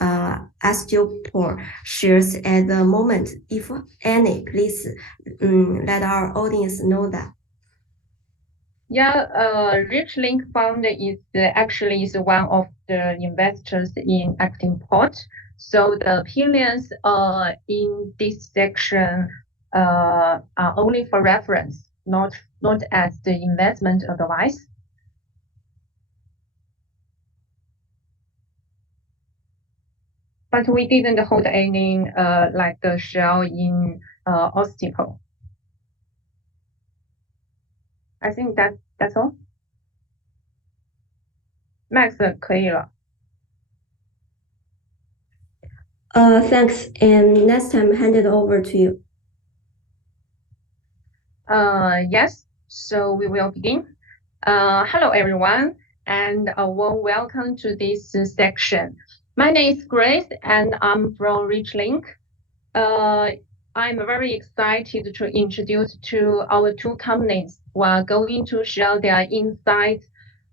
ActivePort shares at the moment? If any, please let our audience know that. Yeah, Richlink Fund is actually one of the investors in ActivePort. So the opinions in this section are only for reference, not as the investment advice. But we didn't hold any like the share in Osteopore. I think that's all. Max 可以了。Thanks. And next time, hand it over to you. Yes. So we will begin. Hello, everyone, and a warm welcome to this section. My name is Grace, and I'm from Richlink. I'm very excited to introduce to our two companies who are going to share their insights,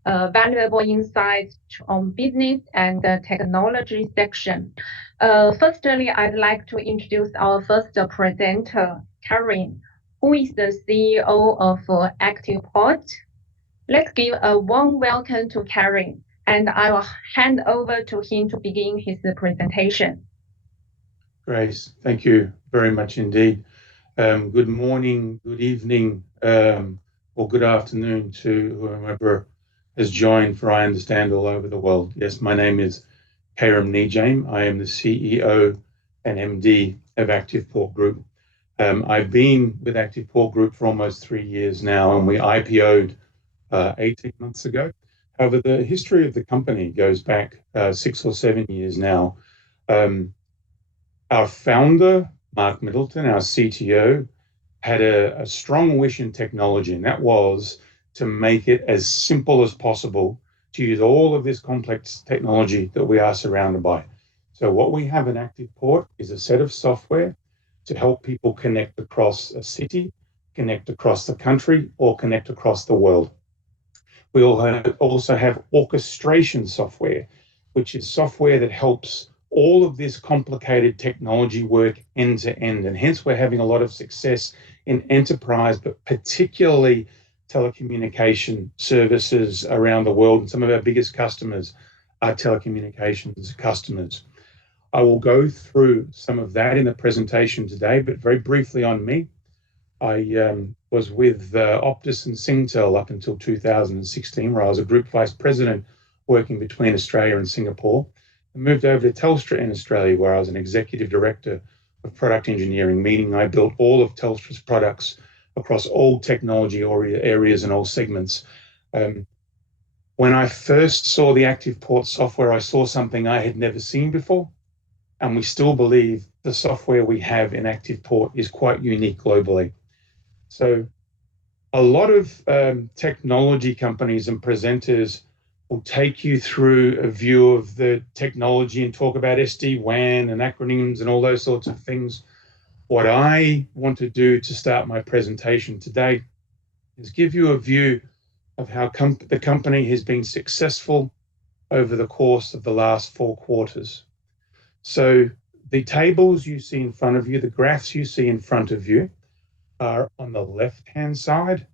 valuable insights on business and technology section. Firstly, I'd like to introduce our first presenter, Karim, who is the CEO of ActivePort. Let's give a warm welcome to Karim, and I will hand over to him to begin his presentation. Grace, thank you very much indeed. Good morning, good evening, or good afternoon to whoever has joined, for I understand all over the world. Yes, my name is Karim Nejaim. I am the CEO and MD of ActivePort Group. I've been with ActivePort Group for almost 3 years now, and we IPO'd 18 months ago. However, the history of the company goes back 6 or 7 years now. Our founder, Mark Middleton, our CTO, had a strong wish in technology, and that was to make it as simple as possible to use all of this complex technology that we are surrounded by. So what we have in ActivePort is a set of software to help people connect across a city, connect across the country, or connect across the world. We also have orchestration software, which is software that helps all of this complicated technology work end to end. And hence we're having a lot of success in enterprise, but particularly telecommunication services around the world. And some of our biggest customers are telecommunications customers. I will go through some of that in the presentation today, but very briefly on me. I was with Optus and Singtel up until 2016, where I was a group vice president working between Australia and Singapore. I moved over to Telstra in Australia, where I was an executive director of product engineering, meaning I built all of Telstra's products across all technology areas and all segments. When I first saw the ActivePort software, I saw something I had never seen before, and we still believe the software we have in ActivePort is quite unique globally. So a lot of technology companies and presenters will take you through a view of the technology and talk about SD-WAN and acronyms and all those sorts of things. What I want to do to start my presentation today is give you a view of how the company has been successful over the course of the last 4 quarters. So the tables you see in front of you, the graphs you see in front of you, are on the left-hand side.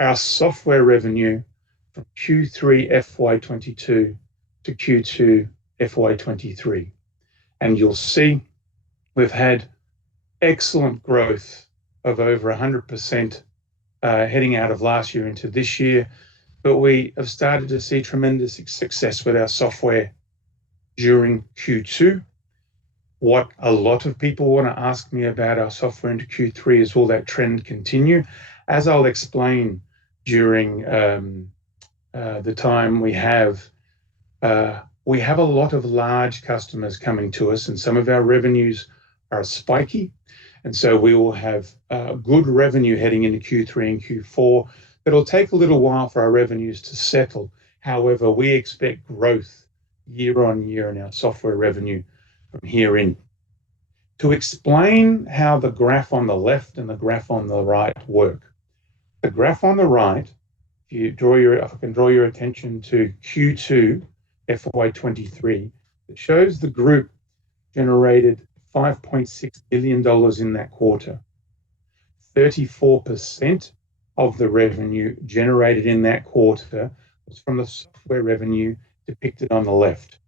Our software revenue from Q3 FY22 to Q2 FY23. And you'll see we've had excellent growth of over 100% heading out of last year into this year. But we have started to see tremendous success with our software during Q2. What a lot of people want to ask me about our software into Q3 is, will that trend continue? As I'll explain during the time we have a lot of large customers coming to us, and some of our revenues are spiky. And so we will have good revenue heading into Q3 and Q4. It'll take a little while for our revenues to settle. However, we expect growth year on year in our software revenue from here in. To explain how the graph on the left and the graph on the right work. The graph on the right, if I can draw your attention to Q2 FY23, It shows the group generated $5.6 billion in that quarter. 34% of the revenue generated in that quarter was from the software revenue depicted on the left.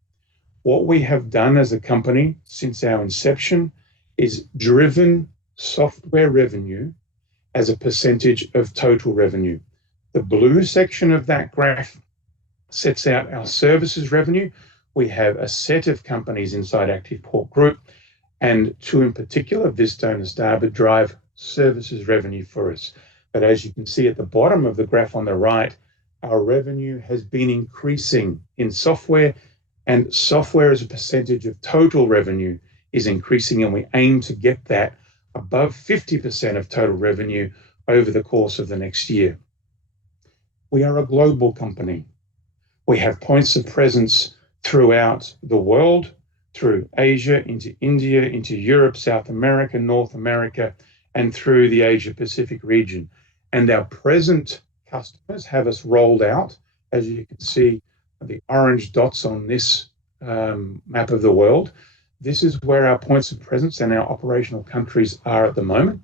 What we have done as a company since our inception is driven software revenue as a percentage of total revenue. The blue section of that graph sets out our services revenue. We have a set of companies inside ActivePort Group, and two in particular, Vista and Starboard, drive services revenue for us. But as you can see at the bottom of the graph on the right, our revenue has been increasing in software, and software as a percentage of total revenue is increasing, and we aim to get that above 50% of total revenue over the course of the next year. We are a global company. We have points of presence throughout the world, through Asia, into India, into Europe, South America, North America, and through the Asia Pacific region. And our present customers have us rolled out, as you can see, the orange dots on this map of the world. This is where our points of presence and our operational countries are at the moment.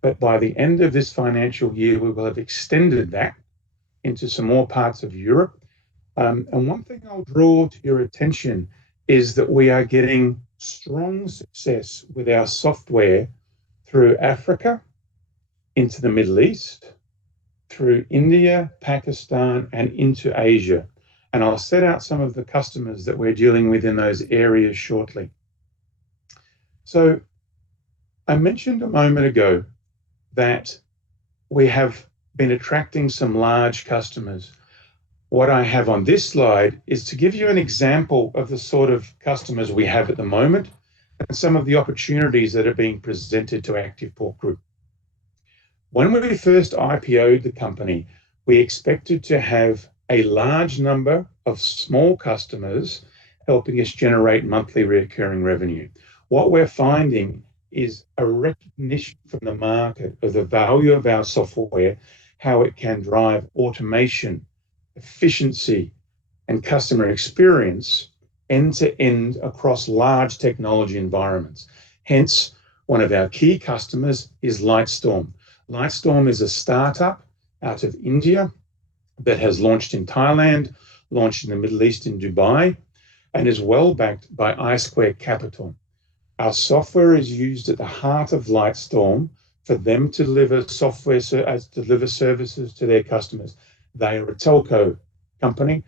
But by the end of this financial year, we will have extended that into some more parts of Europe. And one thing I'll draw to your attention is that we are getting strong success with our software through Africa, into the Middle East, through India, Pakistan, and into Asia. And I'll set out some of the customers that we're dealing with in those areas shortly. So I mentioned a moment ago that we have been attracting some large customers. What I have on this slide is to give you an example of the sort of customers we have at the moment and some of the opportunities that are being presented to ActivePort Group. When we first IPO'd the company, we expected to have a large number of small customers helping us generate monthly recurring revenue. What we're finding is a recognition from the market of the value of our software, how it can drive automation, efficiency, and customer experience end to end across large technology environments. Hence, one of our key customers is Lightstorm. Lightstorm is a startup out of India that has launched in Thailand, launched in the Middle East in Dubai, and is well backed by I2 Capital. Our software is used at the heart of Lightstorm for them to deliver deliver services to their customers. They are a telco company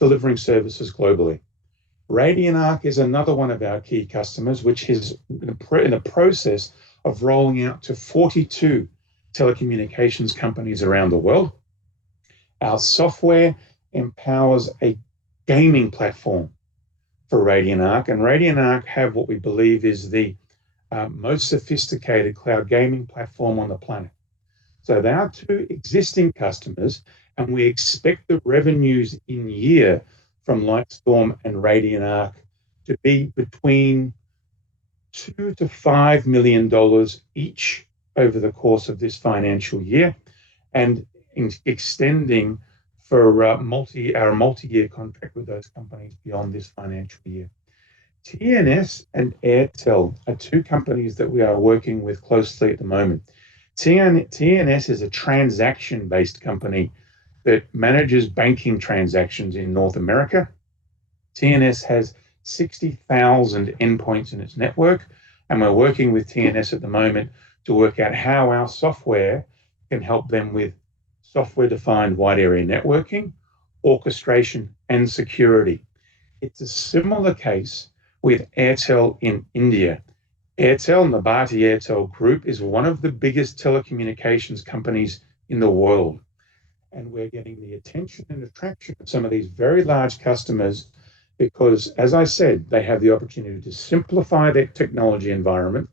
delivering services globally. RadianArc is another one of our key customers, which is in the process of rolling out to 42 telecommunications companies around the world. Our software empowers a gaming platform for RadianArc, and RadianArc have what we believe is the most sophisticated cloud gaming platform on the planet. So they are two existing customers, and we expect the revenues in year from Lightstorm and RadianArc to be between $2 to $5 million each over the course of this financial year, and extending for our multi-year contract with those companies beyond this financial year. TNS and Airtel are two companies that we are working with closely at the moment. TNS is a transaction-based company that manages banking transactions in North America. TNS has 60,000 endpoints in its network, and we're working with TNS at the moment to work out how our software can help them with software-defined wide area networking, orchestration, and security. It's a similar case with Airtel in India. Airtel, the Bharti Airtel Group, is one of the biggest telecommunications companies in the world. And we're getting the attention and attraction of some of these very large customers because, as I said, they have the opportunity to simplify their technology environment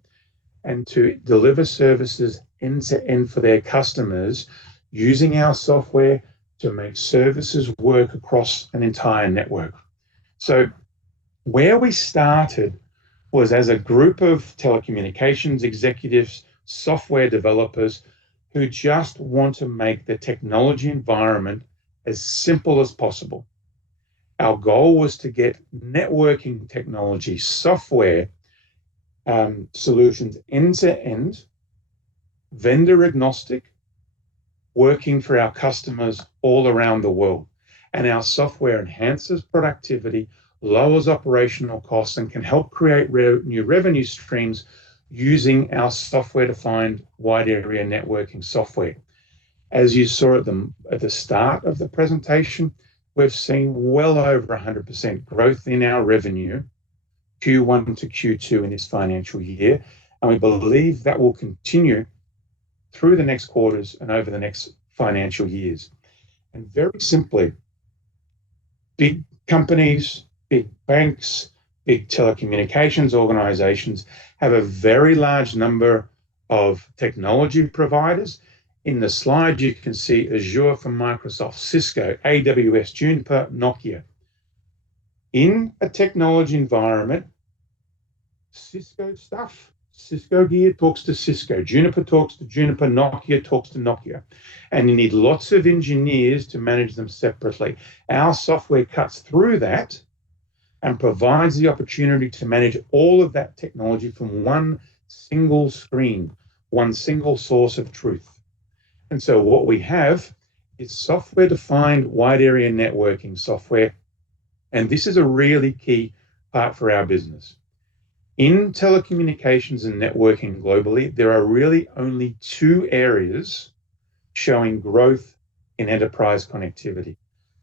and to deliver services end to end for their customers using our software to make services work across an entire network. So where we started was as a group of telecommunications executives, software developers who just want to make the technology environment as simple as possible. Our goal was to get networking technology, software solutions end-to-end, vendor agnostic, working for our customers all around the world. And our software enhances productivity, lowers operational costs, and can help create new revenue streams using our software-defined wide area networking software. As you saw at the start of the presentation, we've seen well over 100% growth in our revenue, Q1 to Q2 in this financial year, and we believe that will continue through the next quarters and over the next financial years. And very simply, big companies, big banks, big telecommunications organizations have a very large number of technology providers. In the slide, you can see Azure from Microsoft, Cisco, AWS, Juniper, Nokia. In a technology environment, Cisco stuff, Cisco gear talks to Cisco, Juniper talks to Juniper, Nokia talks to Nokia. And you need lots of engineers to manage them separately. Our software cuts through that and provides the opportunity to manage all of that technology from one single screen, one single source of truth. And so what we have is software-defined wide area networking software. And this is a really key part for our business. In telecommunications and networking globally, there are really only two areas showing growth in enterprise connectivity.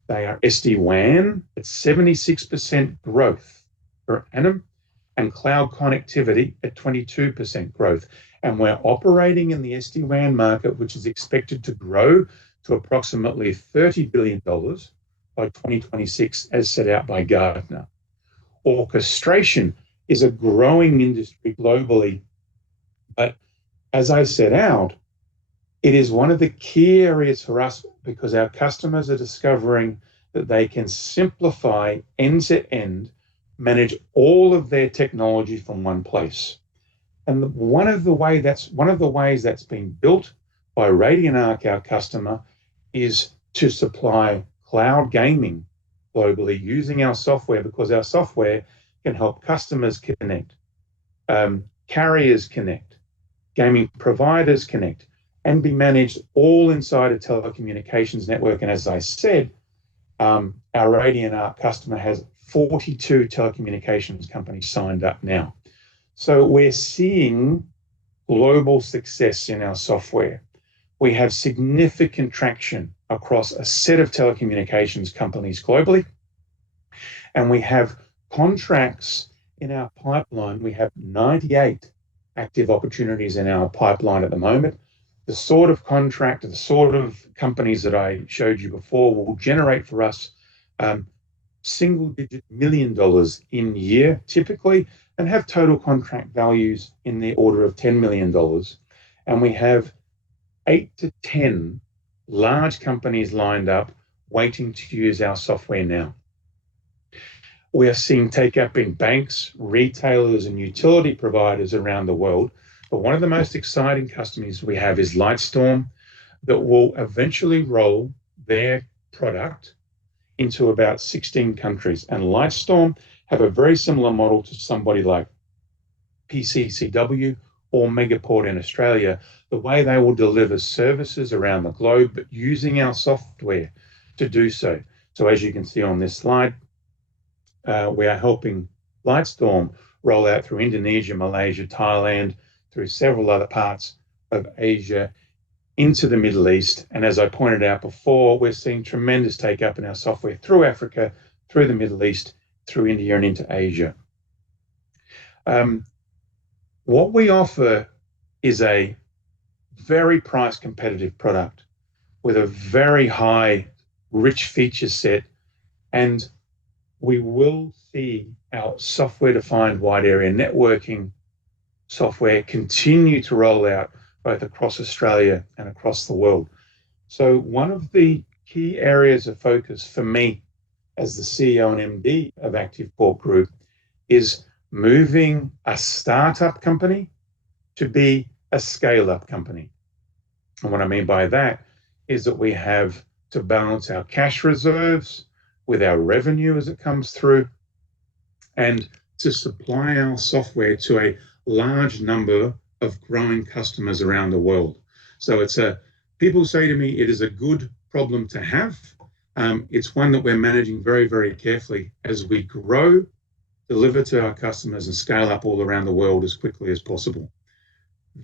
They are SD-WAN at 76% growth per annum and cloud connectivity at 22% growth. And we're operating in the SD-WAN market, which is expected to grow to approximately $30 billion by 2026, as set out by Gartner. Orchestration is a growing industry globally, but as I set out, it is one of the key areas for us because our customers are discovering that they can simplify end-to-end, manage all of their technology from one place. And one of the ways that's been built by RadianArc, our customer, is to supply cloud gaming globally using our software, because our software can help customers connect, carriers connect, gaming providers connect, and be managed all inside a telecommunications network. And as I said, our RadianArc customer has 42 telecommunications companies signed up now. So we're seeing global success in our software. We have significant traction across a set of telecommunications companies globally, and we have contracts in our pipeline. We have 98 active opportunities in our pipeline at the moment. The sort of contract, the sort of companies that I showed you before will generate for us single-digit $1 million in year typically, and have total contract values in the order of $10 million. And we have 8 to 10 large companies lined up waiting to use our software now. We are seeing take-up in banks, retailers, and utility providers around the world. But one of the most exciting customers we have is Lightstorm, that will eventually roll their product into about 16 countries. And Lightstorm have a very similar model to somebody like PCCW or Megaport in Australia, the way they will deliver services around the globe, but using our software to do so. So as you can see on this slide, we are helping Lightstorm roll out through Indonesia, Malaysia, Thailand, through several other parts of Asia, into the Middle East. And as I pointed out before, we're seeing tremendous take-up in our software through Africa, through the Middle East, through India, and into Asia. What we offer is a very price competitive product with a very high, rich feature set, and we will see our software-defined wide area networking software continue to roll out both across Australia and across the world. So one of the key areas of focus for me as the CEO and MD of ActivePort Group is moving a startup company to be a scale-up company. And what I mean by that is that we have to balance our cash reserves with our revenue as it comes through, and to supply our software to a large number of growing customers around the world. So people say to me, it is a good problem to have. It's one that we're managing very, very carefully as we grow, deliver to our customers, and scale up all around the world as quickly as possible.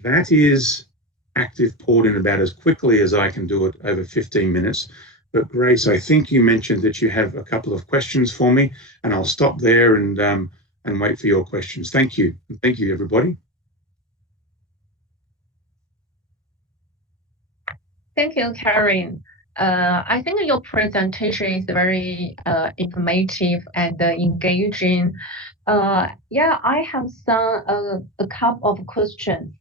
That is ActivePort in about as quickly as I can do it, over 15 minutes. But Grace, I think you mentioned that you have a couple of questions for me, and I'll stop there and wait for your questions. Thank you. And thank you, everybody. Thank you, Karim. I think your presentation is very informative and engaging. Yeah, I have a couple of questions.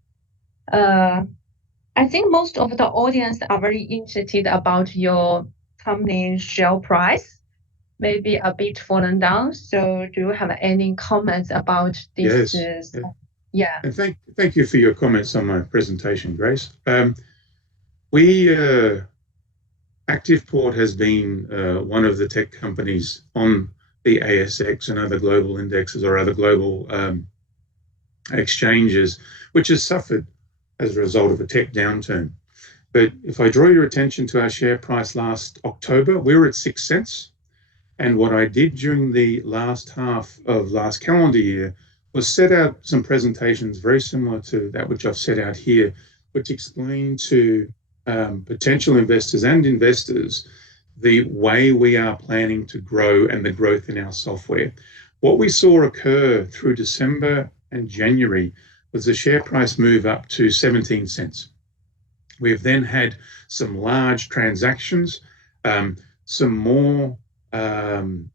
I think most of the audience are very interested about your company's share price, maybe a bit fallen down. So do you have any comments about this? Yes. Yeah. And thank you for your comments on my presentation, Grace. ActivePort has been one of the tech companies on the ASX and other global indexes or other global exchanges, which has suffered as a result of a tech downturn. But if I draw your attention to our share price last October, we were at 6 cents. And what I did during the last half of last calendar year was set out some presentations very similar to that which I've set out here, which explain to potential investors and investors the way we are planning to grow and the growth in our software. What we saw occur through December and January was the share price move up to 17 cents. We have then had some large transactions, some more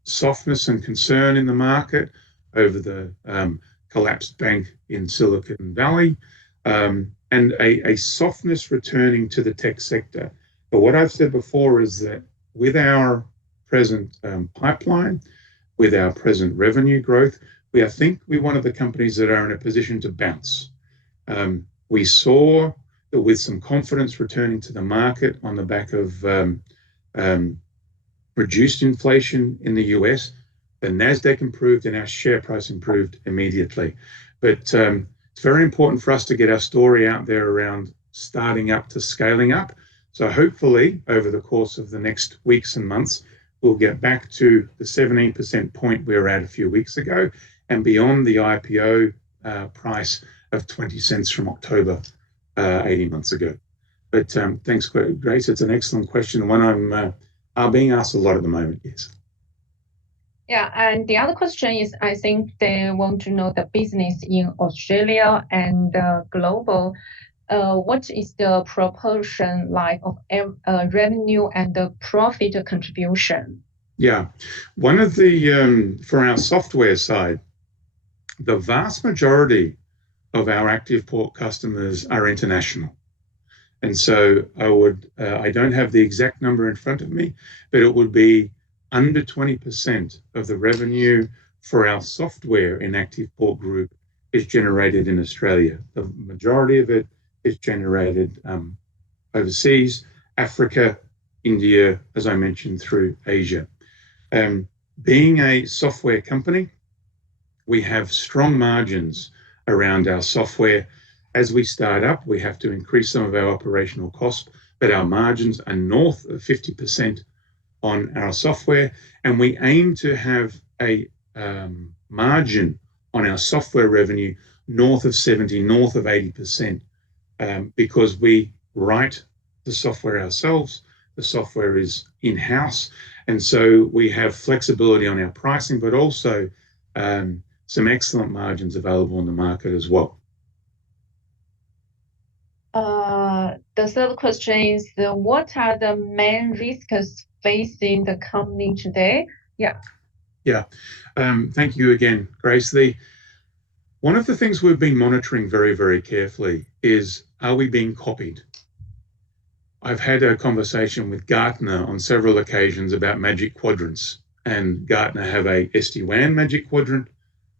softness and concern in the market over the collapsed bank in Silicon Valley, and a softness returning to the tech sector. But what I've said before is that with our present pipeline, with our present revenue growth, I think we're one of the companies that are in a position to bounce. We saw that with some confidence returning to the market on the back of reduced inflation in the US, the NASDAQ improved and our share price improved immediately. But it's very important for us to get our story out there around starting up to scaling up. So hopefully over the course of the next weeks and months, we'll get back to the 17% point we were at a few weeks ago and beyond the IPO price of 20 cents from October 18 months ago. But thanks, Grace. It's an excellent question, one I'm being asked a lot at the moment, yes. Yeah, and the other question is, I think they want to know the business in Australia and global. What is the proportion like of revenue and the profit contribution? Yeah, one of the, for our software side, the vast majority of our ActivePort customers are international. And so I don't have the exact number in front of me, but it would be under 20% of the revenue for our software in ActivePort Group is generated in Australia. The majority of it is generated overseas, Africa, India, as I mentioned, through Asia. Being a software company, we have strong margins around our software. As we start up, we have to increase some of our operational costs, but our margins are north of 50% on our software, and we aim to have a margin on our software revenue north of 70, north of 80%, because we write the software ourselves. The software is in-house, and so we have flexibility on our pricing, but also some excellent margins available in the market as well. The third question is, what are the main risks facing the company today? Yeah. Thank you again, Grace. One of the things we've been monitoring very, very carefully is, are we being copied? I've had a conversation with Gartner on several occasions about magic quadrants, and Gartner have a SD-WAN magic quadrant,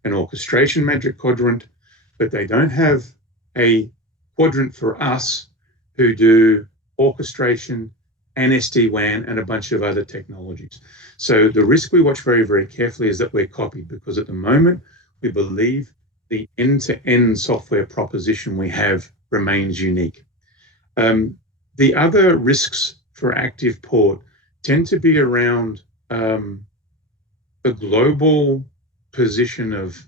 an orchestration magic quadrant, but they don't have a quadrant for us who do orchestration and SD-WAN and a bunch of other technologies. So the risk we watch very, very carefully is that we're copied, because at the moment we believe the end-to-end software proposition we have remains unique. The other risks for ActivePort tend to be around the global position of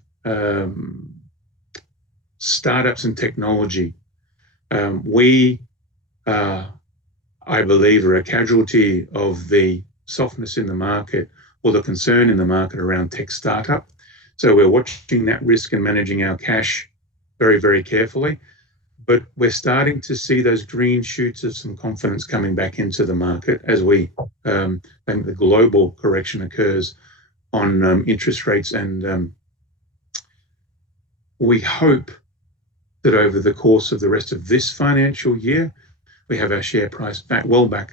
startups and technology. We, I believe, are a casualty of the softness in the market, or the concern in the market around tech startup. So we're watching that risk and managing our cash very, very carefully. But we're starting to see those green shoots of some confidence coming back into the market as we think the global correction occurs on interest rates. And we hope that over the course of the rest of this financial year, we have our share price back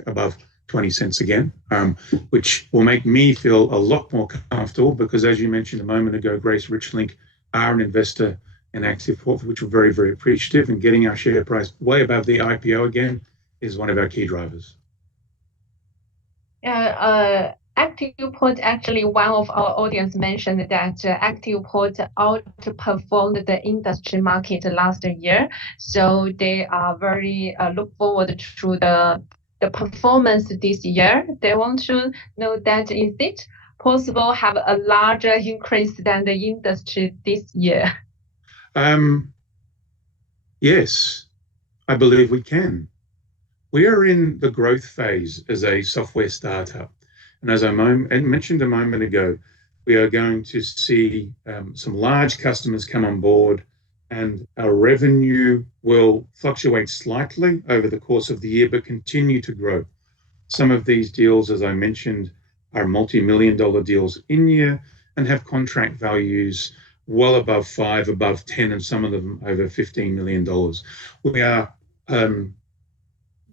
above 20 cents again, which will make me feel a lot more comfortable, because as you mentioned a moment ago, Grace, Richlink are an investor in ActivePort, which we're very, very appreciative, and getting our share price way above the IPO again is one of our key drivers. Yeah, ActivePort, actually, one of our audience mentioned that ActivePort outperformed the industry market last year. So they are very look forward to the performance this year. They want to know that is it possible to have a larger increase than the industry this year? Yes, I believe we can. We are in the growth phase as a software startup. And as I mentioned a moment ago, we are going to see some large customers come on board, and our revenue will fluctuate slightly over the course of the year, but continue to grow. Some of these deals, as I mentioned, are multi-million-dollar deals in year and have contract values well above 5, above 10, and some of them over $15 million. We are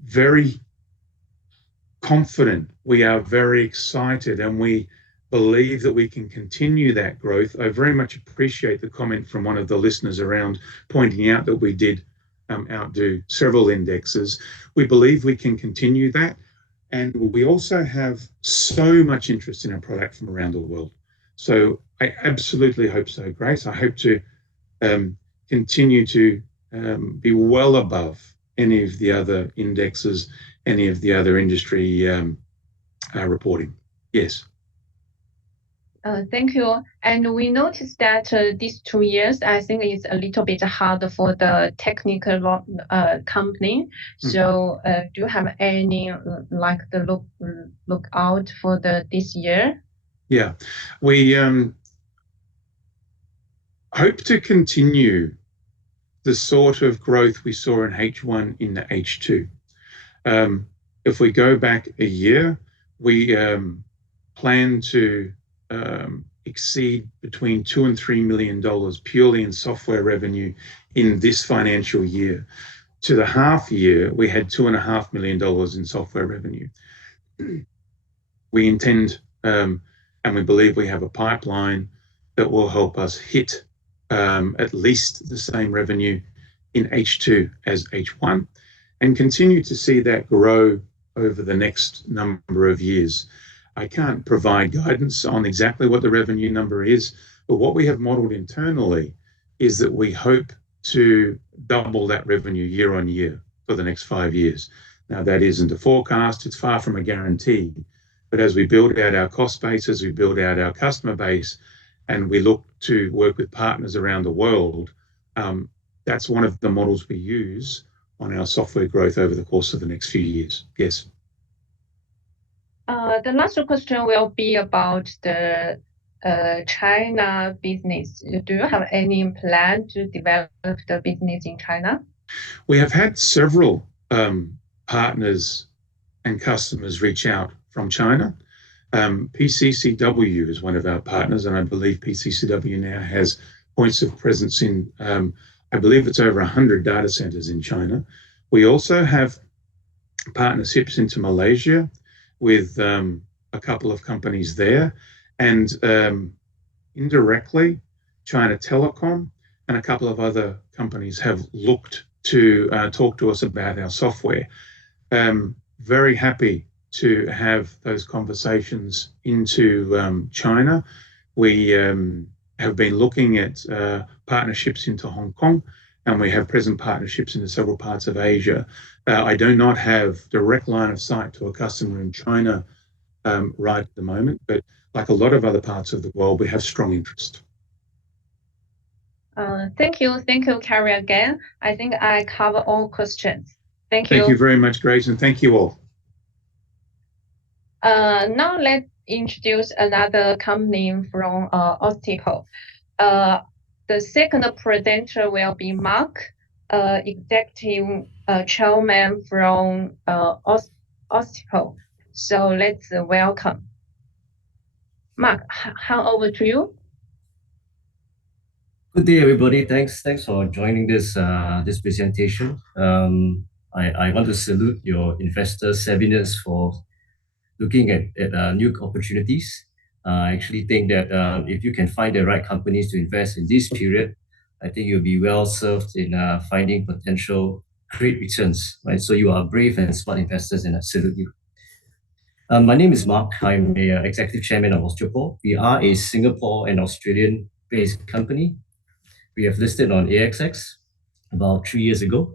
very confident, we are very excited, and we believe that we can continue that growth. I very much appreciate the comment from one of the listeners around pointing out that we did outdo several indexes. We believe we can continue that, and we also have so much interest in our product from around the world. So I absolutely hope so, Grace. I hope to continue to be well above any of the other indexes, any of the other industry reporting. Yes. Thank you. And we noticed that these 2 years, I think it's a little bit hard for the technical company. So do you have any like the look out for this year? Yeah, we hope to continue the sort of growth we saw in H1 in the H2. If we go back a year, we plan to exceed between $2 and $3 million purely in software revenue in this financial year. To the half year, we had $2.5 million in software revenue. We intend, and we believe we have a pipeline that will help us hit at least the same revenue in H2 as H1, and continue to see that grow over the next number of years. I can't provide guidance on exactly what the revenue number is, but what we have modeled internally is that we hope to double that revenue year on year for the next 5 years. Now, that isn't a forecast, it's far from a guarantee, but as we build out our cost base, as we build out our customer base, and we look to work with partners around the world, that's one of the models we use on our software growth over the course of the next few years. Yes. The last question will be about the China business. Do you have any plan to develop the business in China? We have had several partners and customers reach out from China. PCCW is one of our partners, and I believe PCCW now has points of presence in, I believe it's over 100 data centers in China. We also have partnerships into Malaysia with a couple of companies there, and indirectly, China Telecom and a couple of other companies have looked to talk to us about our software. Very happy to have those conversations into China. We have been looking at partnerships into Hong Kong, and we have present partnerships into several parts of Asia. I do not have direct line of sight to a customer in China right at the moment, but like a lot of other parts of the world, we have strong interest. Thank you, Karim, again. I think I cover all questions. Thank you. Thank you very much, Grace, and thank you all. Now let's introduce another company from Osteopore. The second presenter will be Mark, Executive Chairman from Osteopore. So let's welcome. Mark, hand over to you. Good day, everybody. Thanks for joining this presentation. I want to salute your investor savviness for looking at new opportunities. I actually think that if you can find the right companies to invest in this period, I think you'll be well served in finding potential great returns. Right, so you are brave and smart investors, and I salute you. My name is Mark. I'm the Executive Chairman of Osteopore. We are a Singapore and Australian-based company. We have listed on ASX about 3 years ago.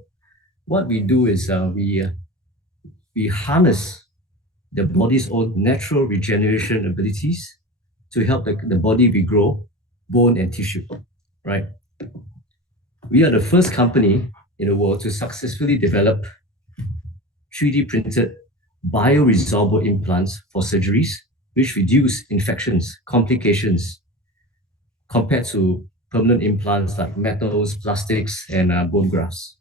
What we do is we harness the body's own natural regeneration abilities to help the body regrow bone and tissue, right? We are the first company in the world to successfully develop 3D printed bioresorbable implants for surgeries, which reduce infections, complications, compared to permanent implants like metals, plastics, and bone grafts.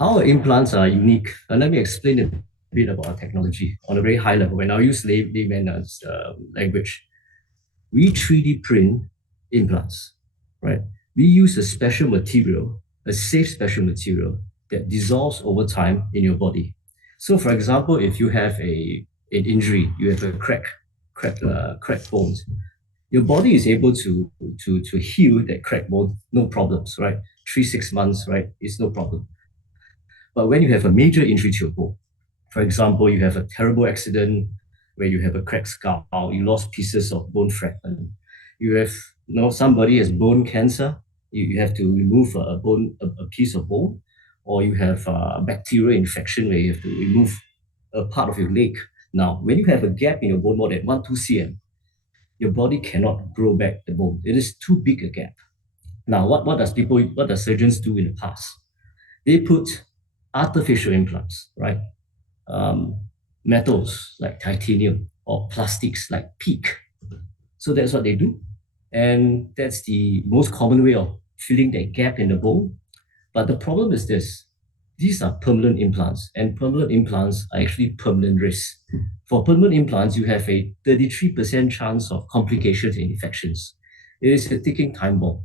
Our implants are unique. Let me explain a bit about our technology on a very high level. When I use layman's language, we 3D print implants, right? We use a special material, a safe special material that dissolves over time in your body. So, for example, if you have an injury, you have a cracked bones, your body is able to heal that cracked bone, no problems, right? 3-6 months, right? It's no problem. But when you have a major injury to your bone, for example, you have a terrible accident where you have a cracked skull, you lost pieces of bone fragment, you have somebody has bone cancer, you have to remove a piece of bone, or you have a bacterial infection where you have to remove a part of your leg. Now, when you have a gap in your bone more than 1-2 cm, your body cannot grow back the bone. It is too big a gap. Now, what does surgeons do in the past? They put artificial implants, right? Metals like titanium or plastics like PENG. So that's what they do. And that's the most common way of filling that gap in the bone. But the problem is this: these are permanent implants, and permanent implants are actually permanent risks. For permanent implants, you have a 33% chance of complications and infections. It is a ticking time bomb,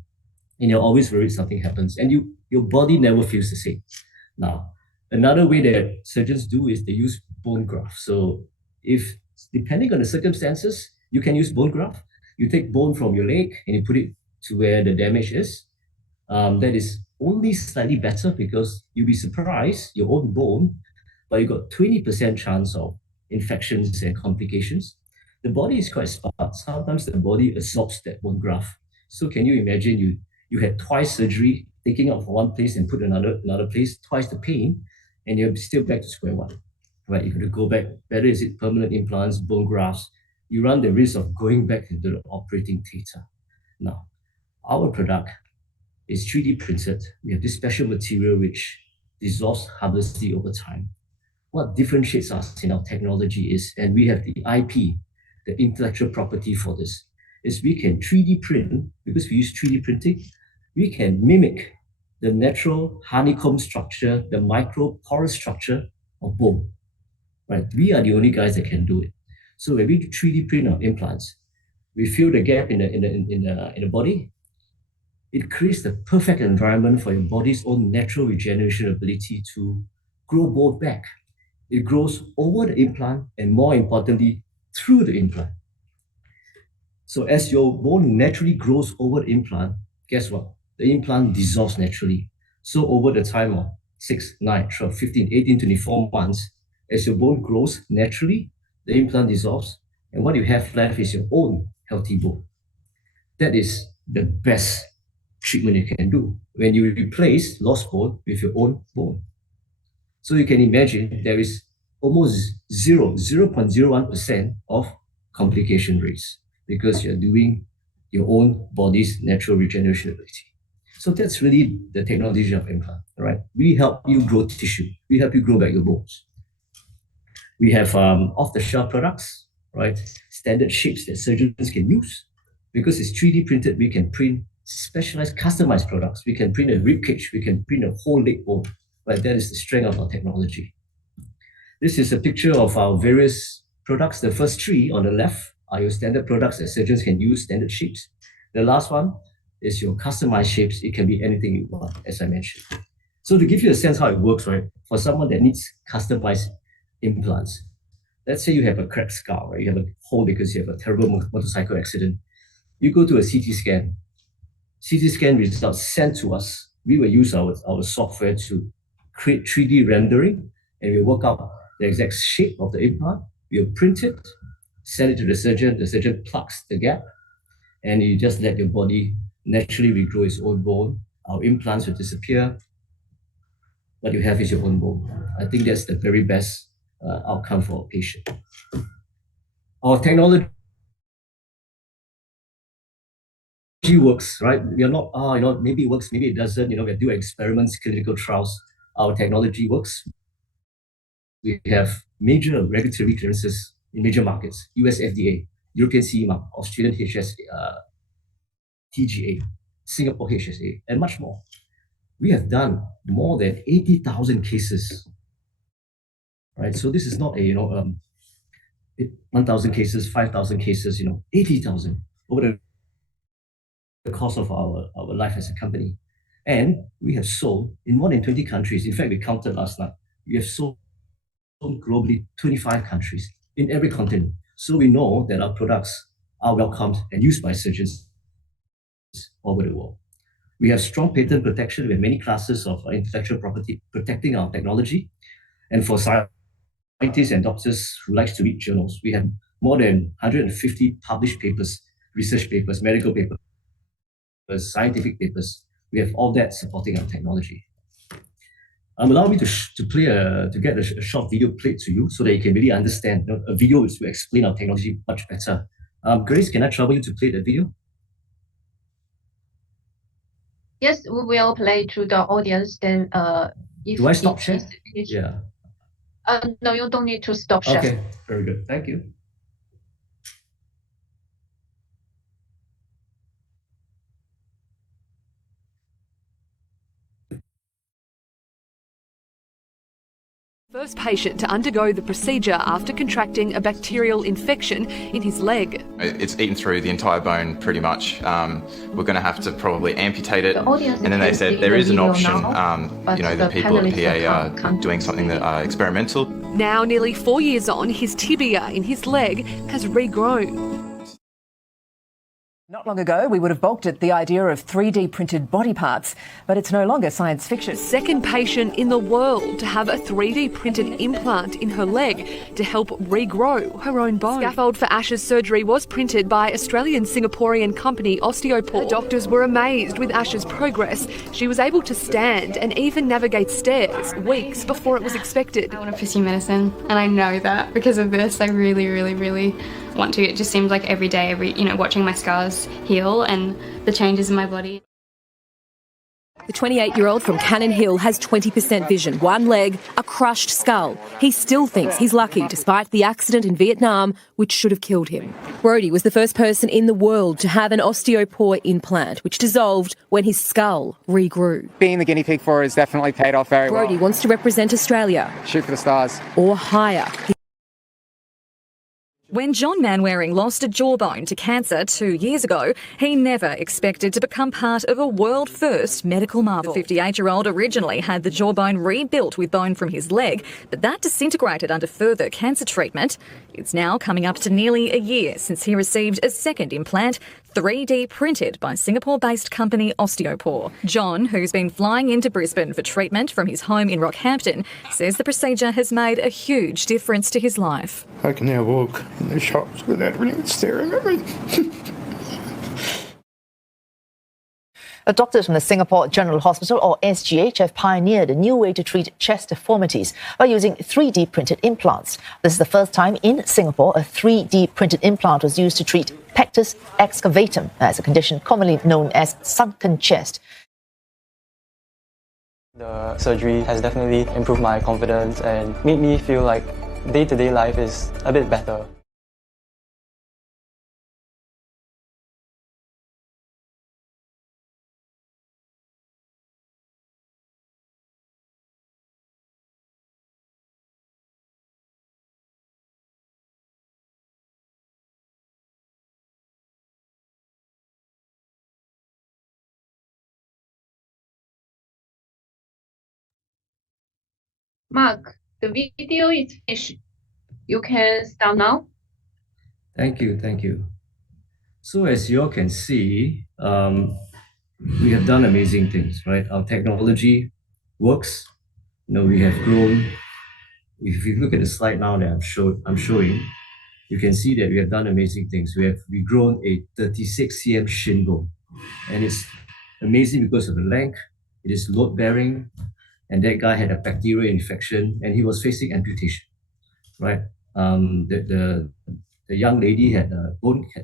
and you're always worried something happens, and your body never feels the same. Now, another way that surgeons do is they use bone graft. So if, depending on the circumstances, you can use bone graft. You take bone from your leg and you put it to where the damage is. That is only slightly better because you'll be surprised, your own bone, but you got 20% chance of infections and complications. The body is quite smart. Sometimes the body absorbs that bone graft. So can you imagine you had twice surgery, taking out from one place and put another place, twice the pain, and you're still back to square one. Right? If you go back, whether is it permanent implants, bone grafts, you run the risk of going back into the operating theater. Now, our product is 3D printed. We have this special material which dissolves harmlessly over time. What differentiates us in our technology is, and we have the IP, the intellectual property for this, is we can 3D print, because we use 3D printing, we can mimic the natural honeycomb structure, the micro porous structure of bone. Right? We are the only guys that can do it. So when we 3D print our implants, we fill the gap in the body. It creates the perfect environment for your body's own natural regeneration ability to grow bone back. It grows over the implant, and more importantly, through the implant. So as your bone naturally grows over the implant, guess what? The implant dissolves naturally. So over the time of 6, 9, 12, 15, 18, 24 months, as your bone grows naturally, the implant dissolves, and what you have left is your own healthy bone. That is the best treatment you can do when you replace lost bone with your own bone. So you can imagine there is almost 0.01% of complication rates because you're doing your own body's natural regeneration ability. So that's really the technology of implant, right? We help you grow tissue. We help you grow back your bones. We have off-the-shelf products, right? Standard shapes that surgeons can use. Because it's 3D printed, we can print specialized, customized products. We can print a rib cage. We can print a whole leg bone, right? That is the strength of our technology. This is a picture of our various products. The first three on the left are your standard products that surgeons can use, standard shapes. The last one is your customized shapes. It can be anything you want, as I mentioned. So to give you a sense how it works, right? For someone that needs customized implants, let's say you have a cracked skull, right? You have a hole because you have a terrible motorcycle accident. You go to a CT scan. CT scan results sent to us. We will use our software to create 3D rendering, and we work out the exact shape of the implant. We'll print it, send it to the surgeon. The surgeon plugs the gap, and you just let your body naturally regrow its own bone. Our implants will disappear. What you have is your own bone. I think that's the very best outcome for a patient. Our technology works, right? We are not, maybe it works, maybe it doesn't. We do experiments, clinical trials. Our technology works. We have major regulatory clearances in major markets: US FDA, European CE mark, Australian TGA, Singapore HSA, and much more. We have done more than 80,000 cases, right? So this is not a 1,000 cases, 5,000 cases, 80,000 over the course of our life as a company. And we have sold in more than 20 countries. In fact, we counted last night. We have sold globally 25 countries in every continent. So we know that our products are welcomed and used by surgeons all over the world. We have strong patent protection. We have many classes of intellectual property protecting our technology. And for scientists and doctors who like to read journals, we have more than 150 published papers, research papers, medical papers, scientific papers. We have all that supporting our technology. Allow me to get a short video played to you so that you can really understand. A video is to explain our technology much better. Grace, can I trouble you to play the video? Yes, we will play to the audience. Then, if do I stop share? Yeah. No, you don't need to stop share. Okay, very good. Thank you. First patient to undergo the procedure after contracting a bacterial infection in his leg. It's eaten through the entire bone pretty much. We're going to have to probably amputate it. And then they said there is an option, the people at PA are doing something that are experimental. Now, nearly 4 years on, his tibia in his leg has regrown. Not long ago, we would have balked at the idea of 3D printed body parts, but it's no longer science fiction. The second patient in the world to have a 3D printed implant in her leg to help regrow her own bone. Scaffold for Ash's surgery was printed by Australian-Singaporean company Osteopore. The doctors were amazed with Ash's progress. She was able to stand and even navigate stairs weeks before it was expected. I want to pursue medicine, and I know that because of this. I really, really, really want to. It just seems like every day, watching my scars heal and the changes in my body. The 28-year-old from Cannon Hill has 20% vision, one leg, a crushed skull. He still thinks he's lucky despite the accident in Vietnam, which should have killed him. Brodie was the first person in the world to have an Osteopore implant, which dissolved when his skull regrew. Being the guinea pig for it has definitely paid off very well. Brodie wants to represent Australia. Shoot for the stars. Or higher. When John Manwaring lost a jawbone to cancer 2 years ago, he never expected to become part of a world-first medical marvel. The 58-year-old originally had the jawbone rebuilt with bone from his leg, but that disintegrated under further cancer treatment. It's now coming up to nearly a year since he received a second implant 3D printed by Singapore-based company Osteopore. John, who's been flying into Brisbane for treatment from his home in Rockhampton, says the procedure has made a huge difference to his life. I can now walk in the shops without anyone staring at me. Doctors from the Singapore General Hospital, or SGH, have pioneered a new way to treat chest deformities by using 3D printed implants. This is the first time in Singapore a 3D printed implant was used to treat pectus excavatum, as a condition commonly known as sunken chest. The surgery has definitely improved my confidence and made me feel like day-to-day life is a bit better. Mark, the video is finished. You can start now. Thank you. So as you all can see, we have done amazing things, right? Our technology works. We have grown. If you look at the slide now that I'm showing, you can see that we have done amazing things. We've grown a 36 cm shin bone, and it's amazing because of the length. It is load bearing, and that guy had a bacterial infection, and he was facing amputation, right? The young lady had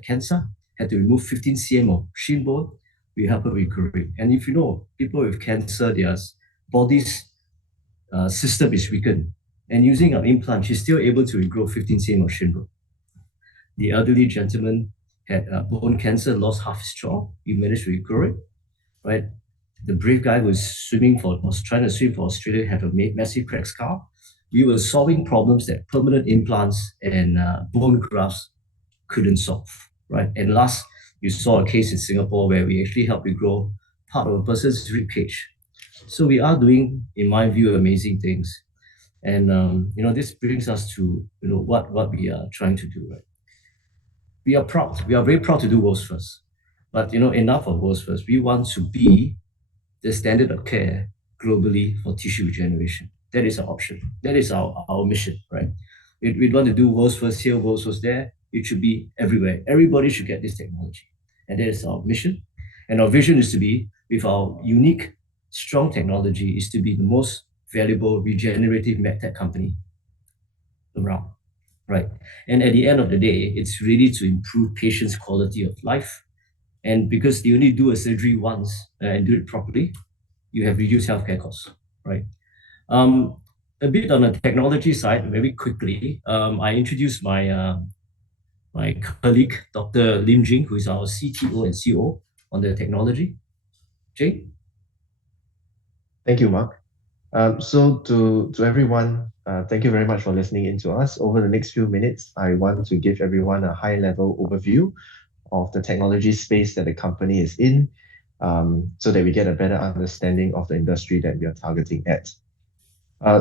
cancer, had to remove 15 cm of shin bone. We help her recuperate. And if you know, people with cancer, their body's system is weakened. And using an implant, she's still able to regrow 15 cm of shin bone. The elderly gentleman had bone cancer, lost half his jaw. We managed to recur it, right? The brave guy was trying to swim for Australia, had a massive crack scar. We were solving problems that permanent implants and bone grafts couldn't solve, right? And last, you saw a case in Singapore where we actually helped regrow part of a person's rib cage. So we are doing, in my view, amazing things. And this brings us to what we are trying to do, right? We are proud. We are very proud to do world's first. But enough of world's first. We want to be the standard of care globally for tissue regeneration. That is our option. That is our mission, right? We want to do world's first here, world's first there. It should be everywhere. Everybody should get this technology. And that is our mission. And our vision is to be, with our unique, strong technology, is to be the most valuable regenerative medtech company around, right? And at the end of the day, it's really to improve patients' quality of life. And because they only do a surgery once and do it properly, you have reduced healthcare costs, right? A bit on the technology side, very quickly, I introduced my colleague, Dr. Lim Jing, who is our CTO and COO on the technology. Jay? Thank you, Mark. So to everyone, thank you very much for listening in to us. Over the next few minutes, I want to give everyone a high-level overview of the technology space that the company is in, so that we get a better understanding of the industry that we are targeting at.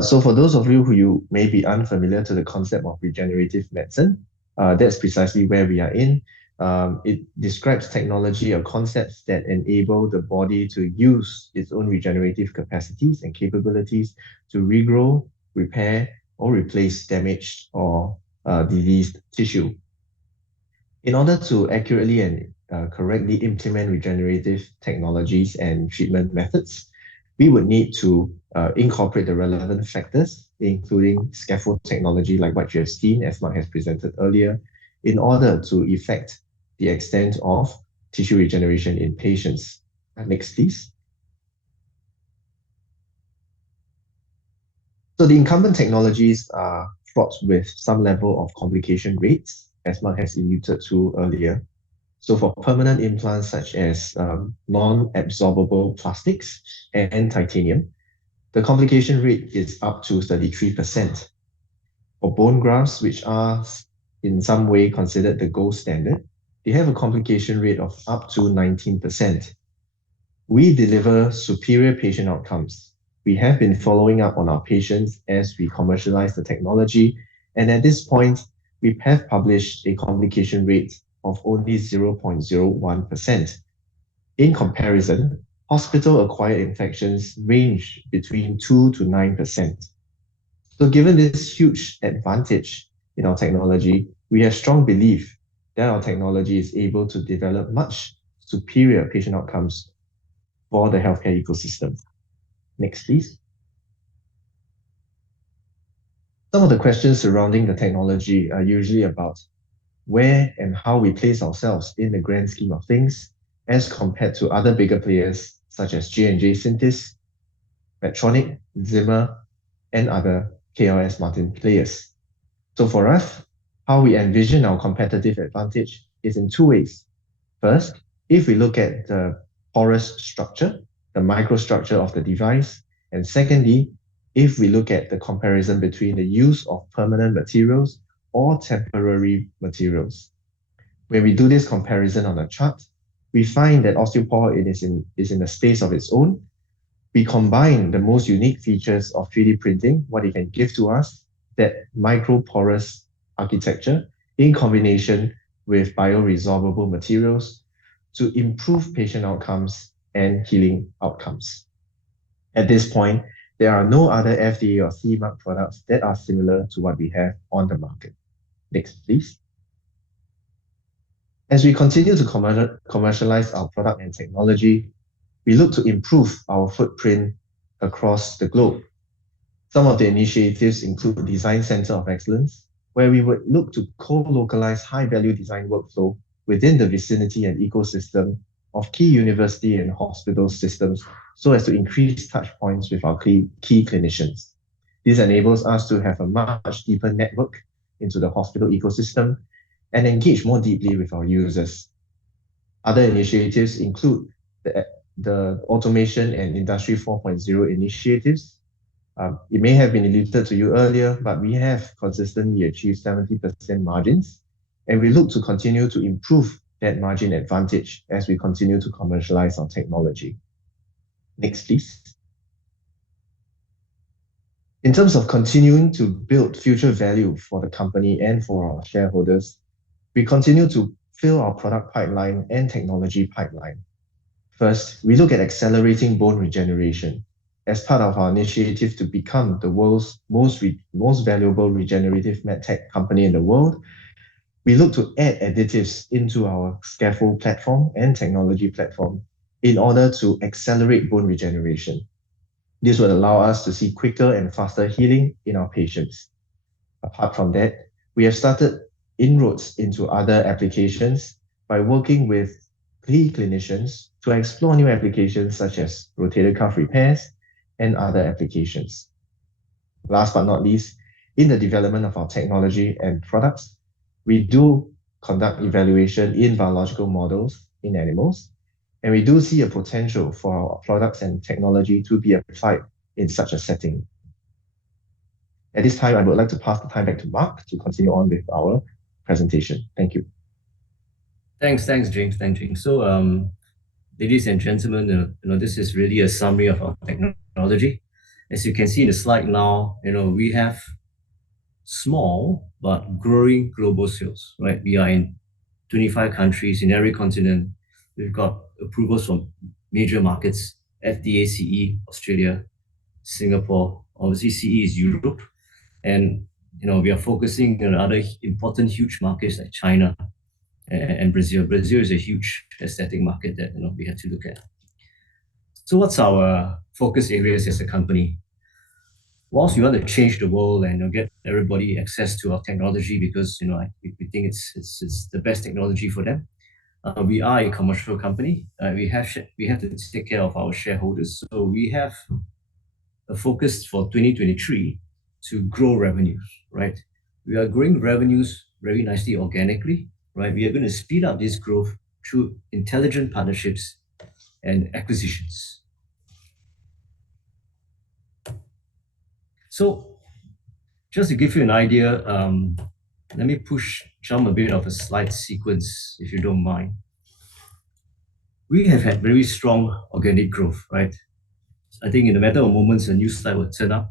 So for those of you who may be unfamiliar to the concept of regenerative medicine, that's precisely where we are in. It describes technology or concepts that enable the body to use its own regenerative capacities and capabilities to regrow, repair, or replace damaged or diseased tissue. In order to accurately and correctly implement regenerative technologies and treatment methods, we would need to incorporate the relevant factors, including scaffold technology like what you have seen, as Mark has presented earlier, in order to effect the extent of tissue regeneration in patients. Next, please. So the incumbent technologies are fraught with some level of complication rates, as Mark has alluded to earlier. So for permanent implants such as non-absorbable plastics and titanium, the complication rate is up to 33%. For bone grafts, which are in some way considered the gold standard, they have a complication rate of up to 19%. We deliver superior patient outcomes. We have been following up on our patients as we commercialize the technology, and at this point, we have published a complication rate of only 0.01%. In comparison, hospital-acquired infections range between 2 to 9%. So given this huge advantage in our technology, we have strong belief that our technology is able to develop much superior patient outcomes for the healthcare ecosystem. Next, please. Some of the questions surrounding the technology are usually about where and how we place ourselves in the grand scheme of things as compared to other bigger players such as J&J Synthes, Medtronic, Zimmer, and other KLS Martin players. So for us, how we envision our competitive advantage is in two ways. First, if we look at the porous structure, the microstructure of the device, and secondly, if we look at the comparison between the use of permanent materials or temporary materials. When we do this comparison on a chart, we find that Osteopore is in a space of its own. We combine the most unique features of 3D printing, what it can give to us, that microporous architecture, in combination with bioresorbable materials to improve patient outcomes and healing outcomes. At this point, there are no other FDA or CE mark products that are similar to what we have on the market. Next, please. As we continue to commercialize our product and technology, we look to improve our footprint across the globe. Some of the initiatives include Design Center of Excellence, where we would look to co-localize high-value design workflow within the vicinity and ecosystem of key university and hospital systems so as to increase touch points with our key clinicians. This enables us to have a much deeper network into the hospital ecosystem and engage more deeply with our users. Other initiatives include the automation and Industry 4.0 initiatives. It may have been alluded to you earlier, but we have consistently achieved 70% margins, and we look to continue to improve that margin advantage as we continue to commercialize our technology. Next, please. In terms of continuing to build future value for the company and for our shareholders, we continue to fill our product pipeline and technology pipeline. First, we look at accelerating bone regeneration. As part of our initiative to become the world's most valuable regenerative medtech company in the world, we look to add additives into our scaffold platform and technology platform in order to accelerate bone regeneration. This will allow us to see quicker and faster healing in our patients. Apart from that, we have started inroads into other applications by working with key clinicians to explore new applications such as rotator cuff repairs and other applications. Last but not least, in the development of our technology and products, we do conduct evaluation in biological models in animals, and we do see a potential for our products and technology to be applied in such a setting. At this time, I would like to pass the time back to Mark to continue on with our presentation. Thank you. Thanks, James. So, ladies and gentlemen, this is really a summary of our technology. As you can see in the slide now, we have small but growing global sales, right? We are in 25 countries in every continent. We've got approvals from major markets, FDA, CE, Australia, Singapore. Obviously, CE is Europe. And, we are focusing on other important huge markets like China and Brazil. Brazil is a huge aesthetic market that, we have to look at. So what's our focus areas as a company? Whilst we want to change the world and get everybody access to our technology because, we think it's the best technology for them, we are a commercial company. We have to take care of our shareholders. So we have a focus for 2023 to grow revenues, right? We are growing revenues very nicely organically, right? We are going to speed up this growth through intelligent partnerships and acquisitions. So just to give you an idea, let me jump a bit of a slide sequence, if you don't mind. We have had very strong organic growth, right? I think in a matter of moments, a new slide will turn up.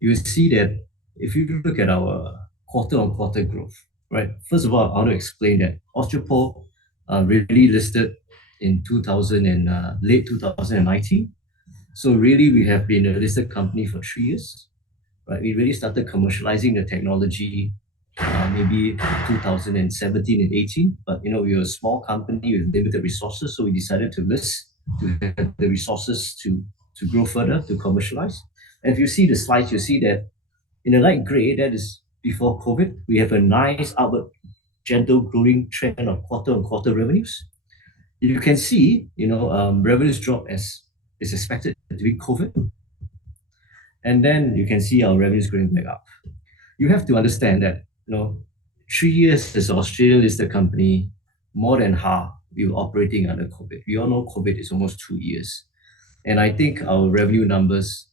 You will see that if you look at our quarter-on-quarter growth, right? First of all, I want to explain that Osteopore really listed in late 2019. So really, we have been a listed company for 3 years, right? We really started commercializing the technology maybe 2017 and 18, but we were a small company with limited resources, so we decided to list to have the resources to grow further, to commercialize. And if you see the slides, you see that in the light gray, that is before COVID, we have a nice upward gentle growing trend of quarter-on-quarter revenues. You can see, revenues drop as is expected during COVID. And then you can see our revenues going back up. You have to understand that, 3 years as an Australian listed company, more than half we were operating under COVID. We all know COVID is almost 2 years. And I think our revenue numbers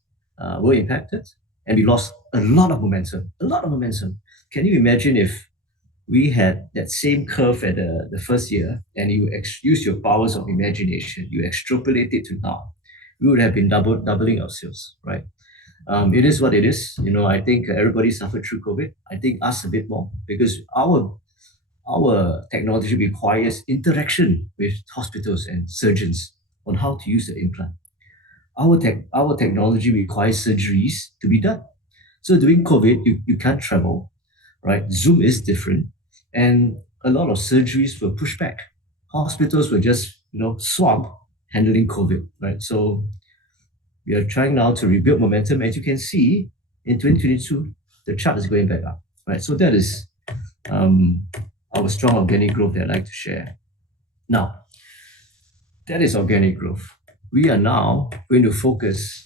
were impacted and we lost a lot of momentum. Can you imagine if we had that same curve at the first year and you use your powers of imagination, you extrapolate it to now, we would have been doubling our sales, right? It is what it is. I think everybody suffered through COVID. I think us a bit more because our technology requires interaction with hospitals and surgeons on how to use the implant. Our technology requires surgeries to be done. So during COVID, you can't travel, right? Zoom is different. And a lot of surgeries were pushed back. Hospitals were just, swamped handling COVID, right? So we are trying now to rebuild momentum. As you can see, in 2022, the chart is going back up, right? So that is our strong organic growth that I'd like to share. Now, that is organic growth. We are now going to focus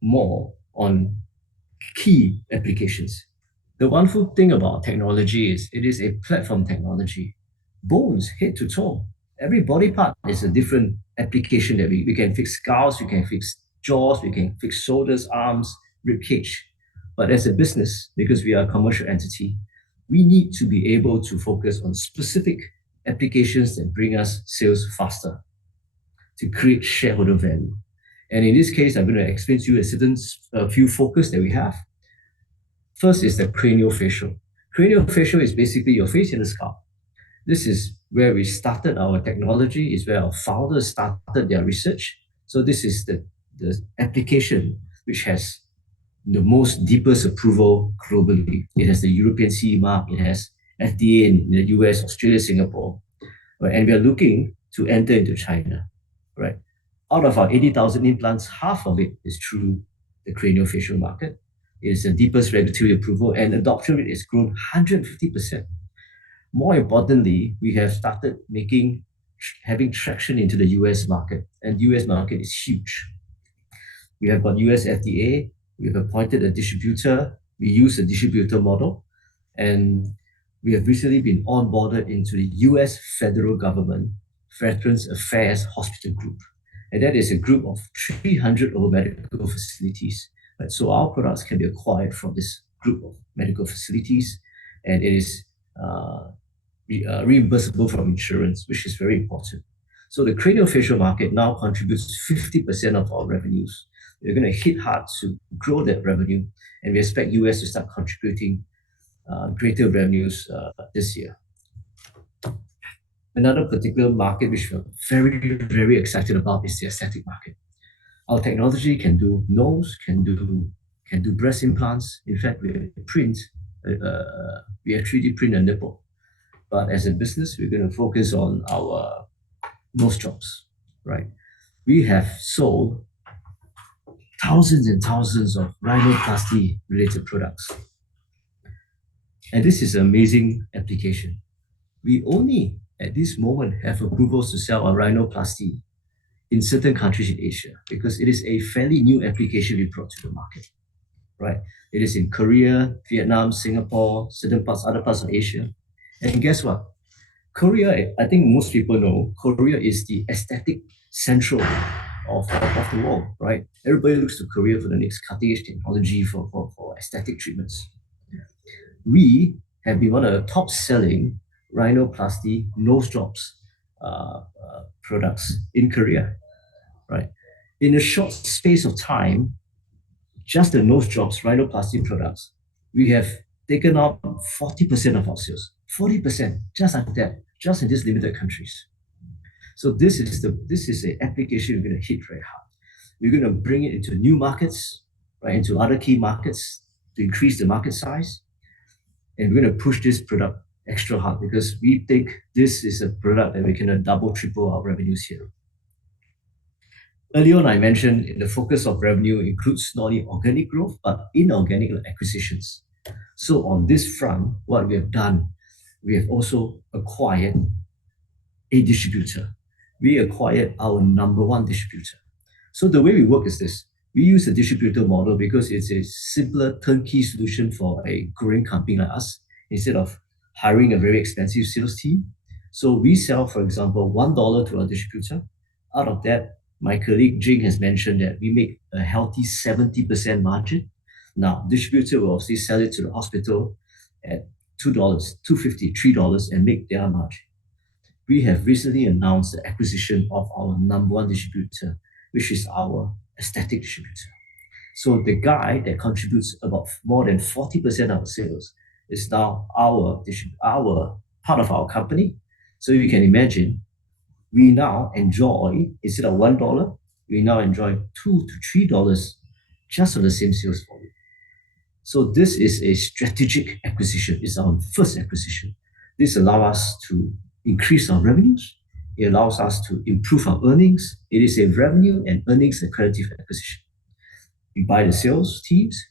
more on key applications. The wonderful thing about technology is it is a platform technology. Bones, head to toe. Every body part is a different application that we can fix skulls, we can fix jaws, we can fix shoulders, arms, rib cage. But as a business, because we are a commercial entity, we need to be able to focus on specific applications that bring us sales faster to create shareholder value. And in this case, I'm going to explain to you a few focus that we have. First is the craniofacial. Craniofacial is basically your face in the skull. This is where we started our technology, is where our founders started their research. So this is the application which has the most deepest approval globally. It has the European CE mark, it has FDA in the US, Australia, Singapore, right? And we are looking to enter into China, right? Out of our 80,000 implants, half of it is through the craniofacial market. It is the deepest regulatory approval and adoption rate has grown 150%. More importantly, we have started having traction into the US market, and the US market is huge. We have got US FDA, we've appointed a distributor, we use a distributor model, and we have recently been onboarded into the US federal government Veterans Affairs Hospital Group. And that is a group of 300 over medical facilities. Right? So our products can be acquired from this group of medical facilities, and it is reimbursable from insurance, which is very important. So the craniofacial market now contributes 50% of our revenues. We're going to hit hard to grow that revenue, and we expect US to start contributing greater revenues this year. Another particular market which we're very, very excited about is the aesthetic market. Our technology can do nose, can do breast implants. In fact, we 3D print a nipple. But as a business, we're going to focus on our nose jobs, right? We have sold thousands and thousands of rhinoplasty related products. And this is an amazing application. We only, at this moment, have approvals to sell our rhinoplasty in certain countries in Asia because it is a fairly new application we brought to the market, right? It is in Korea, Vietnam, Singapore, other parts of Asia. And guess what? Korea, I think most people know, Korea is the aesthetic central of the world, right? Everybody looks to Korea for the next cutting-edge technology for aesthetic treatments. We have been one of the top-selling rhinoplasty nose jobs products in Korea, right? In a short space of time, just the nose jobs, rhinoplasty products, we have taken up 40% of our sales. 40%, just like that, just in these limited countries. So this is an application we're going to hit very hard. We're going to bring it into new markets, right, into other key markets to increase the market size. And we're going to push this product extra hard because we think this is a product that we can double, triple our revenues here. Earlier on, I mentioned the focus of revenue includes not only organic growth, but inorganic acquisitions. So on this front, what we have done, we have also acquired a distributor. We acquired our number one distributor. So the way we work is this. We use a distributor model because it's a simpler turnkey solution for a growing company like us, instead of hiring a very expensive sales team. So we sell, for example, $1 to our distributor. Out of that, my colleague Jing has mentioned that we make a healthy 70% margin. Now, distributor will obviously sell it to the hospital at $2, $2.50, $3 and make their margin. We have recently announced the acquisition of our number one distributor, which is our aesthetic distributor. So the guy that contributes about more than 40% of our sales is now our part of our company. So you can imagine, we now enjoy, instead of $1, we now enjoy $2 to $3 just on the same sales volume. So this is a strategic acquisition. It's our first acquisition. This allows us to increase our revenues. It allows us to improve our earnings. It is a revenue and earnings accretive acquisition. We buy the sales teams,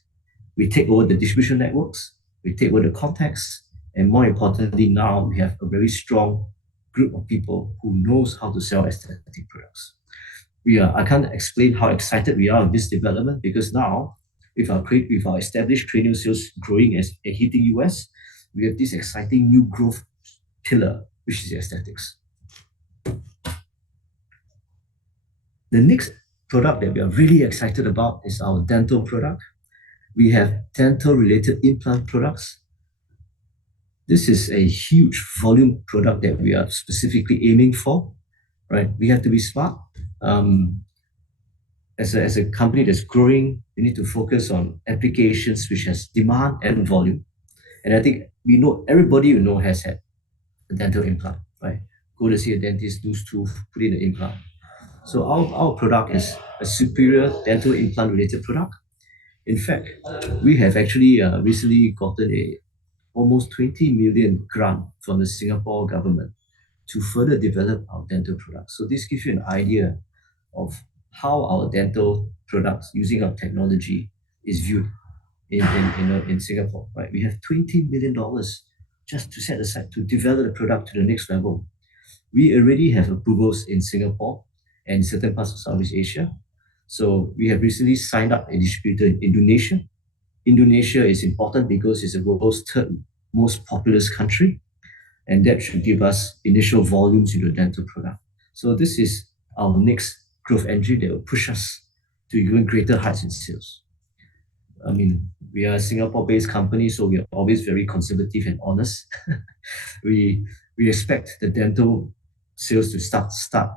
we take over the distribution networks, we take over the contacts, and more importantly, now we have a very strong group of people who knows how to sell aesthetic products. I can't explain how excited we are in this development because now, with our established cranial sales growing and hitting US, we have this exciting new growth pillar, which is aesthetics. The next product that we are really excited about is our dental product. We have dental-related implant products. This is a huge volume product that we are specifically aiming for, right? We have to be smart. As a company that's growing, we need to focus on applications which has demand and volume. And I think everybody you know has had a dental implant, right? Go to see a dentist, lose tooth, put in the implant. So our product is a superior dental implant-related product. In fact, we have actually recently gotten a almost 20 million grant from the Singapore government to further develop our dental products. So this gives you an idea of how our dental products using our technology is viewed in Singapore, right? We have $20 million just to set aside to develop the product to the next level. We already have approvals in Singapore and certain parts of Southeast Asia. So we have recently signed up a distributor in Indonesia. Indonesia is important because it's the world's third most populous country, and that should give us initial volumes in the dental product. So this is our next growth engine that will push us to even greater heights in sales. I mean, we are a Singapore-based company, so we are always very conservative and honest. We expect the dental sales to start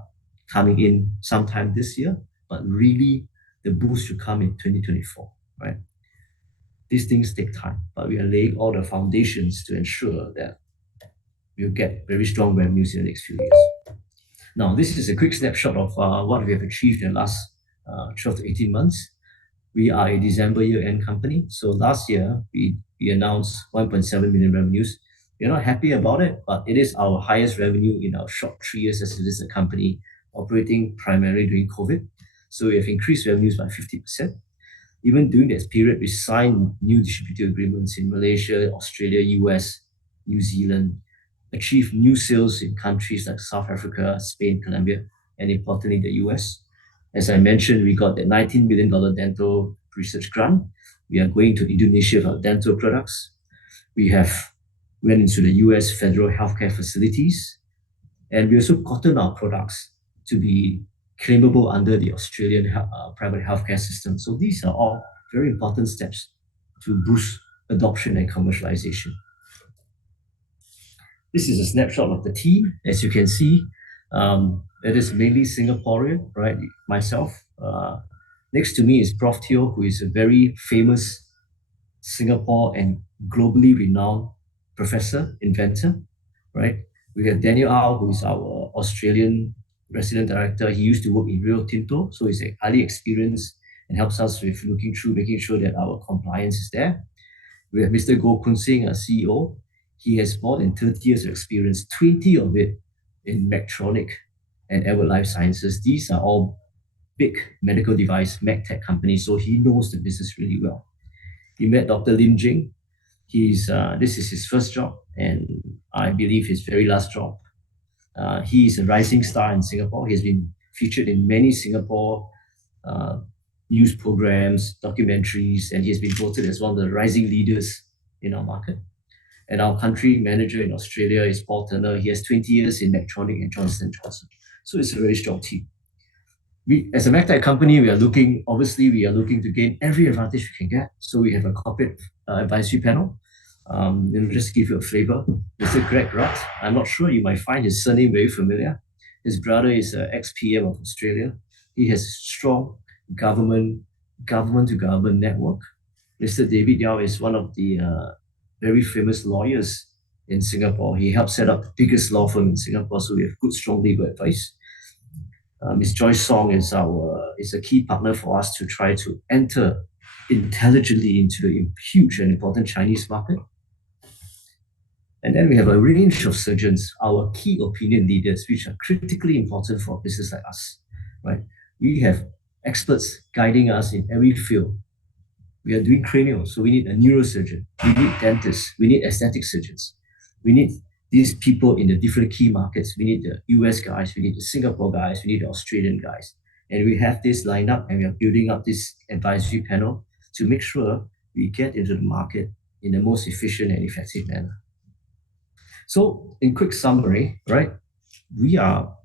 coming in sometime this year, but really the boost should come in 2024, right? These things take time, but we are laying all the foundations to ensure that we'll get very strong revenues in the next few years. Now, this is a quick snapshot of what we have achieved in the last 12 to 18 months. We are a December year-end company. So last year, we announced 1.7 million revenues. We're not happy about it, but it is our highest revenue in our short 3 years as a listed company, operating primarily during COVID. So we have increased revenues by 50%. Even during that period, we signed new distributor agreements in Malaysia, Australia, US, New Zealand, achieved new sales in countries like South Africa, Spain, Colombia, and importantly, the US. As I mentioned, we got the $19 million dental research grant. We are going to Indonesia for dental products. We have went into the US federal healthcare facilities, and we also gotten our products to be claimable under the Australian private healthcare system. So these are all very important steps to boost adoption and commercialization. This is a snapshot of the team. As you can see, it is mainly Singaporean, right? Myself. Next to me is Prof. Teo, who is a very famous Singapore and globally renowned professor, inventor, right? We have Daniel Au, who is our Australian resident director. He used to work in Rio Tinto, so he's highly experienced and helps us with looking through, making sure that our compliance is there. We have Mr. Goh Kun Singh, our CEO. He has more than 30 years of experience, 20 of it in Medtronic and Edward Life Sciences. These are all big medical device, medtech companies, so he knows the business really well. We met Dr. Lim Jing. This is his first job, and I believe his very last job. He is a rising star in Singapore. He has been featured in many Singapore news programs, documentaries, and he has been voted as one of the rising leaders in our market. And our country manager in Australia is Paul Turner. He has 20 years in Medtronic and Johnson & Johnson. So it's a very strong team. We, as a MedTech company, we are looking to gain every advantage we can get. So we have a corporate advisory panel. Just to give you a flavor, Mr. Greg Rutt. I'm not sure, you might find his surname very familiar. His brother is an ex-PM of Australia. He has a strong government-to-government network. Mr. David Yao is one of the very famous lawyers in Singapore. He helped set up the biggest law firm in Singapore, so we have good, strong legal advice. Ms. Joyce Song is a key partner for us to try to enter intelligently into the huge and important Chinese market. And then we have a range of surgeons, our key opinion leaders, which are critically important for a business like us, right? We have experts guiding us in every field. We are doing cranial, so we need a neurosurgeon, we need dentists, we need aesthetic surgeons, we need these people in the different key markets. We need the US guys, we need the Singapore guys, we need the Australian guys. And we have this lined up, and we are building up this advisory panel to make sure we get into the market in the most efficient and effective manner. So in quick summary, right, we are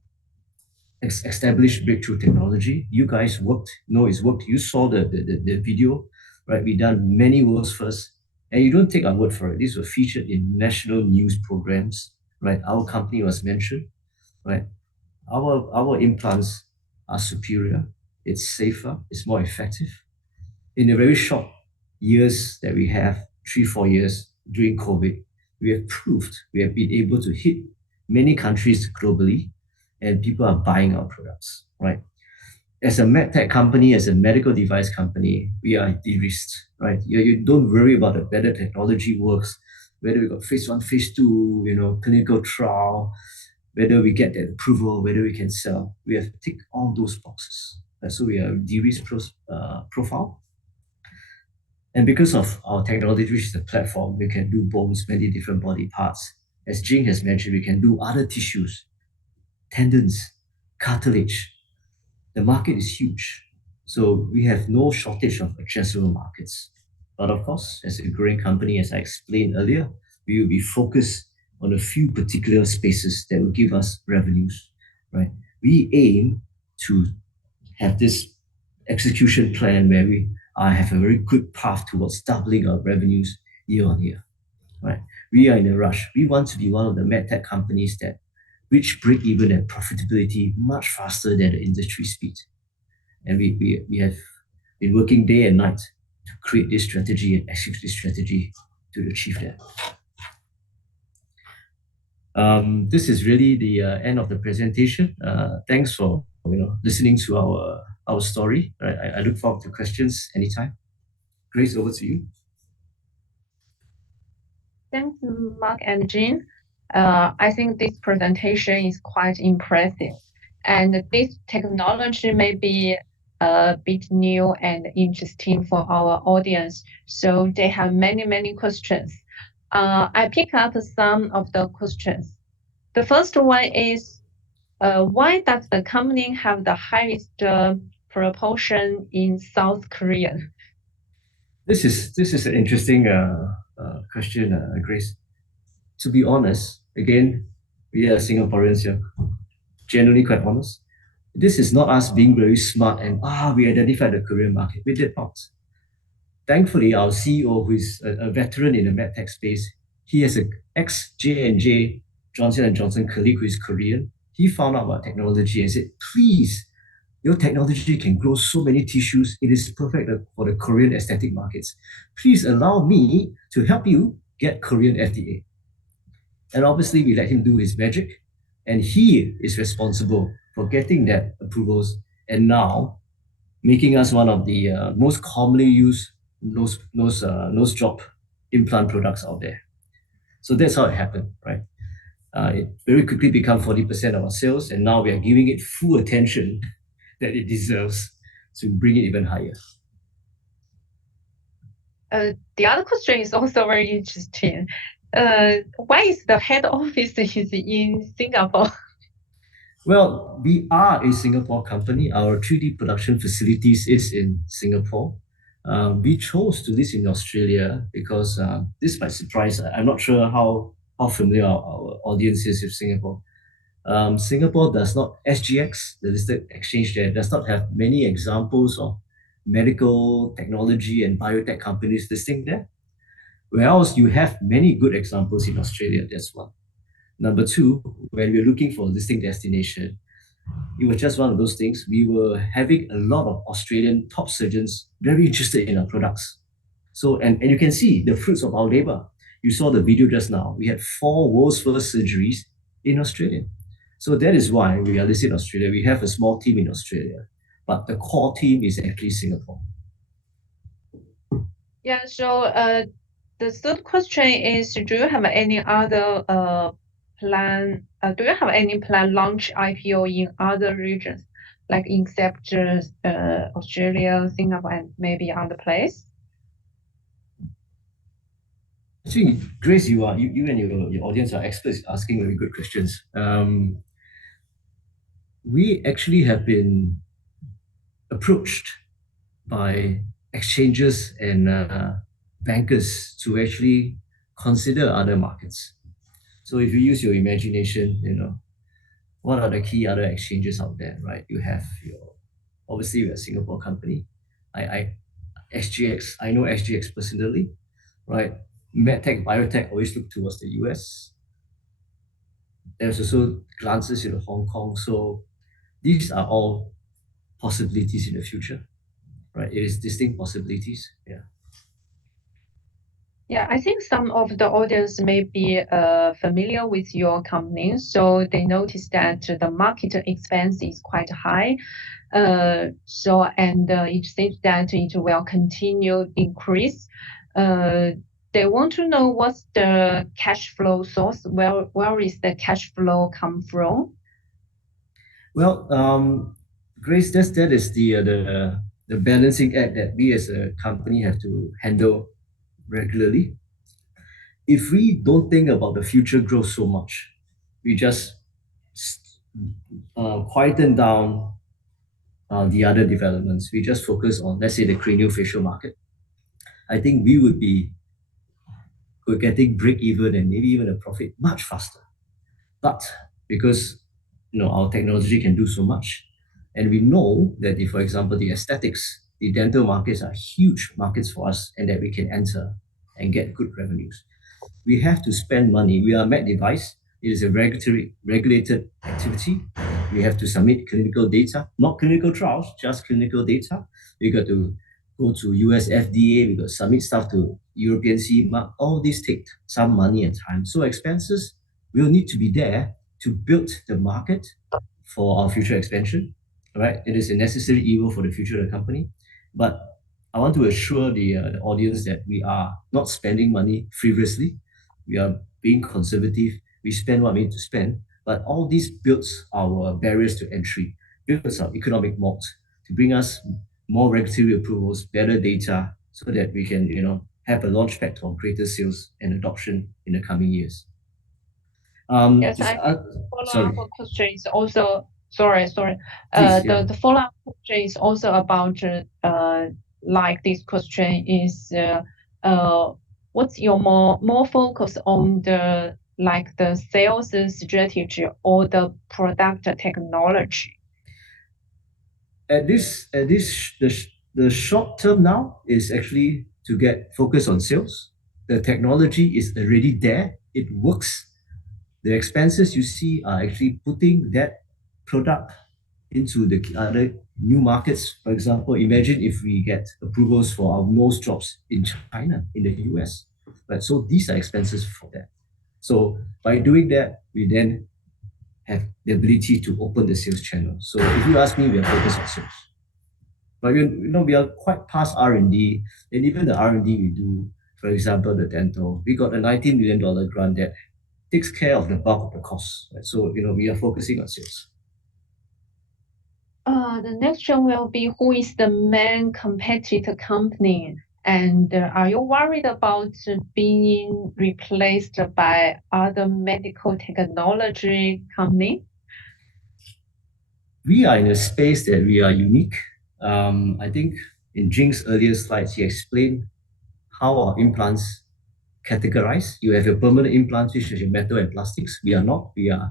established breakthrough technology. You guys know it's worked. You saw the video, right? We've done many world's first, and you don't take our word for it. These were featured in national news programs, right? Our company was mentioned, right? Our implants are superior. It's safer. It's more effective. In the very short years that we have, 3-4 years during COVID, we have proved we have been able to hit many countries globally, and people are buying our products, right? As a medtech company, as a medical device company, we are de-risked, right? You don't worry about whether technology works, whether we got phase 1, phase 2, clinical trial, whether we get that approval, whether we can sell. We have ticked all those boxes. So we are de-risk profile. And because of our technology, which is the platform, we can do bones, many different body parts. As Jing has mentioned, we can do other tissues, tendons, cartilage. The market is huge. So we have no shortage of addressable markets. But of course, as a growing company, as I explained earlier, we will be focused on a few particular spaces that will give us revenues, right? We aim to have this execution plan where we have a very good path towards doubling our revenues year on year, right? We are in a rush. We want to be one of the medtech companies that reach break-even and profitability much faster than the industry speed. And we have been working day and night to create this strategy and execute this strategy to achieve that. This is really the end of the presentation. Thanks for listening to our story. I look forward to questions anytime. Grace, over to you. Thanks, Mark and Jing. I think this presentation is quite impressive. And this technology may be a bit new and interesting for our audience. So they have many questions. I pick up some of the questions. The first one is, why does the company have the highest proportion in South Korea? This is an interesting question, Grace. To be honest, again, we are Singaporeans here, generally quite honest. This is not us being very smart and we identified the Korean market. We did not. Thankfully, our CEO, who is a veteran in the medtech space, he has an ex-J&J Johnson & Johnson colleague who is Korean. He found out about technology and said, please, your technology can grow so many tissues. It is perfect for the Korean aesthetic markets. Please allow me to help you get Korean FDA. And obviously, we let him do his magic, and he is responsible for getting that approvals and now making us one of the most commonly used nose job implant products out there. So that's how it happened, right? It very quickly became 40% of our sales, and now we are giving it full attention that it deserves to bring it even higher. The other question is also very interesting. Why is the head office is in Singapore? Well, we are a Singapore company. Our 3D production facilities is in Singapore. We chose to list in Australia because this might surprise. I'm not sure how familiar our audience is with Singapore. Singapore does not, SGX, the listed exchange there, does not have many examples of medical technology and biotech companies listing there. Whereas you have many good examples in Australia, that's one. Number two, when we're looking for a listing destination, it was just one of those things. We were having a lot of Australian top surgeons very interested in our products. So, and you can see the fruits of our labor. You saw the video just now. We had 4 world's first surgeries in Australia. So that is why we are listed in Australia. We have a small team in Australia, but the core team is actually Singapore. Yeah, so the third question is, do you have any other plan? Do you have any plan launch IPO in other regions, like except Australia, Singapore, and maybe other place? Actually, Grace, you and your audience are experts asking very good questions. We actually have been approached by exchanges and bankers to actually consider other markets. So if you use your imagination, what are the key other exchanges out there, right? You have obviously we're a Singapore company. SGX, I know SGX personally, right? MedTech, biotech always look towards the US. There's also glances into Hong Kong. So these are all possibilities in the future, right? It is distinct possibilities, yeah. Yeah, I think some of the audience may be familiar with your company, so they notice that the market expense is quite high. It seems that it will continue increase. They want to know what's the cash flow source. Where is the cash flow come from? Well, Grace, that is the balancing act that we as a company have to handle regularly. If we don't think about the future growth so much, we just quieten down the other developments. We just focus on, let's say, the craniofacial market. I think we're getting break even and maybe even a profit much faster. But because our technology can do so much, and we know that if, for example, the aesthetics, the dental markets are huge markets for us and that we can enter and get good revenues. We have to spend money. We are a med device. It is a regulated activity. We have to submit clinical data, not clinical trials, just clinical data. We got to go to US FDA, we got to submit stuff to European CE mark. All these take some money and time. So expenses will need to be there to build the market for our future expansion, right? It is a necessary evil for the future of the company. But I want to assure the audience that we are not spending money frivolously. We are being conservative. We spend what we need to spend, but all this builds our barriers to entry, builds our economic moat to bring us more regulatory approvals, better data, so that we can, have a launch pad for greater sales and adoption in the coming years. Yes, follow-up question is also sorry. Please, yeah. The follow-up question is also about like this question is what's your more focus on the sales strategy or the product technology? The short term now is actually to get focus on sales. The technology is already there. It works. The expenses you see are actually putting that product into the other new markets. For example, imagine if we get approvals for our nose jobs in China, in the US, right? So these are expenses for that. So by doing that, we then have the ability to open the sales channel. So if you ask me, we are focused on sales. But we are quite past R&D, and even the R&D we do, for example, the dental, we got a $19 million grant that takes care of the bulk of the costs. Right? So we are focusing on sales. The next one will be, who is the main competitor company? And are you worried about being replaced by other medical technology company? We are in a space that we are unique. I think in Jing's earlier slides, he explained how our implants categorize. You have your permanent implants, which is your metal and plastics. We are not. We are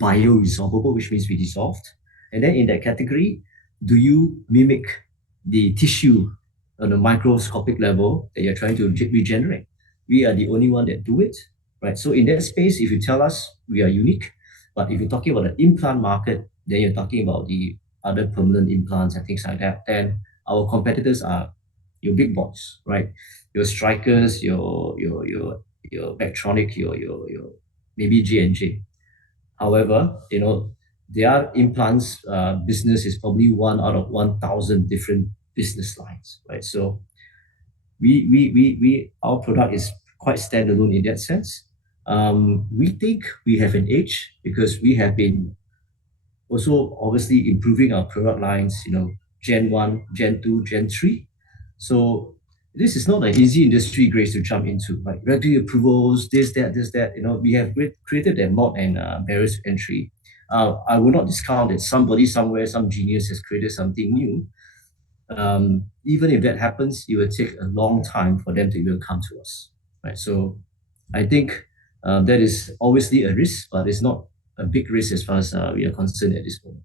bioresorbable, which means we dissolved. And then in that category, do you mimic the tissue on a microscopic level that you're trying to regenerate? We are the only one that do it, right? So in that space, if you tell us we are unique, but if you're talking about the implant market, then you're talking about the other permanent implants and things like that, then our competitors are your big boys, right? Your Strikers, your Medtronic, your maybe J&J. However, their implants business is probably 1 out of 1,000 different business lines, right? So our product is quite standalone in that sense. We think we have an edge because we have been also obviously improving our product lines, Gen 1, Gen 2, Gen 3. So this is not an easy industry, Grace, to jump into, right? Regulatory approvals, this, that. We have created that moat and barriers to entry. I will not discount that somebody somewhere, some genius has created something new. Even if that happens, it will take a long time for them to even come to us, right? So I think that is obviously a risk, but it's not a big risk as far as we are concerned at this moment.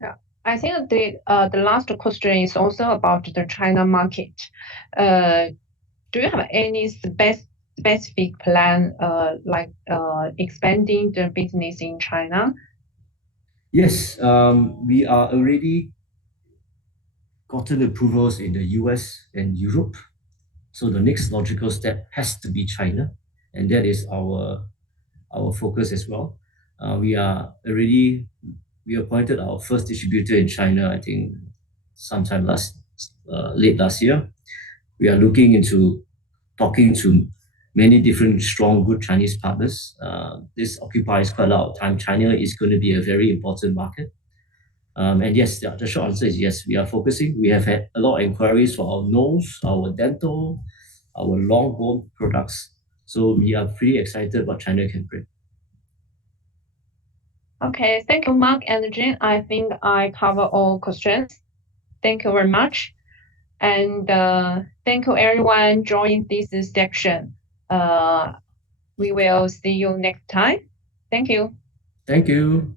Yeah, I think the last question is also about the China market. Do you have any specific plan, like expanding the business in China? Yes, we are already gotten approvals in the US and Europe. So the next logical step has to be China, and that is our focus as well. We appointed our first distributor in China, I think sometime late last year. We are looking into talking to many different strong, good Chinese partners. This occupies quite a lot of time. China is going to be a very important market. And yes, the short answer is yes, we are focusing. We have had a lot of inquiries for our nose, our dental, our long bone products. So we are pretty excited what China can bring. Okay, thank you, Mark and Jing. I think I cover all questions. Thank you very much. And thank you everyone joining this section. We will see you next time. Thank you. Thank you.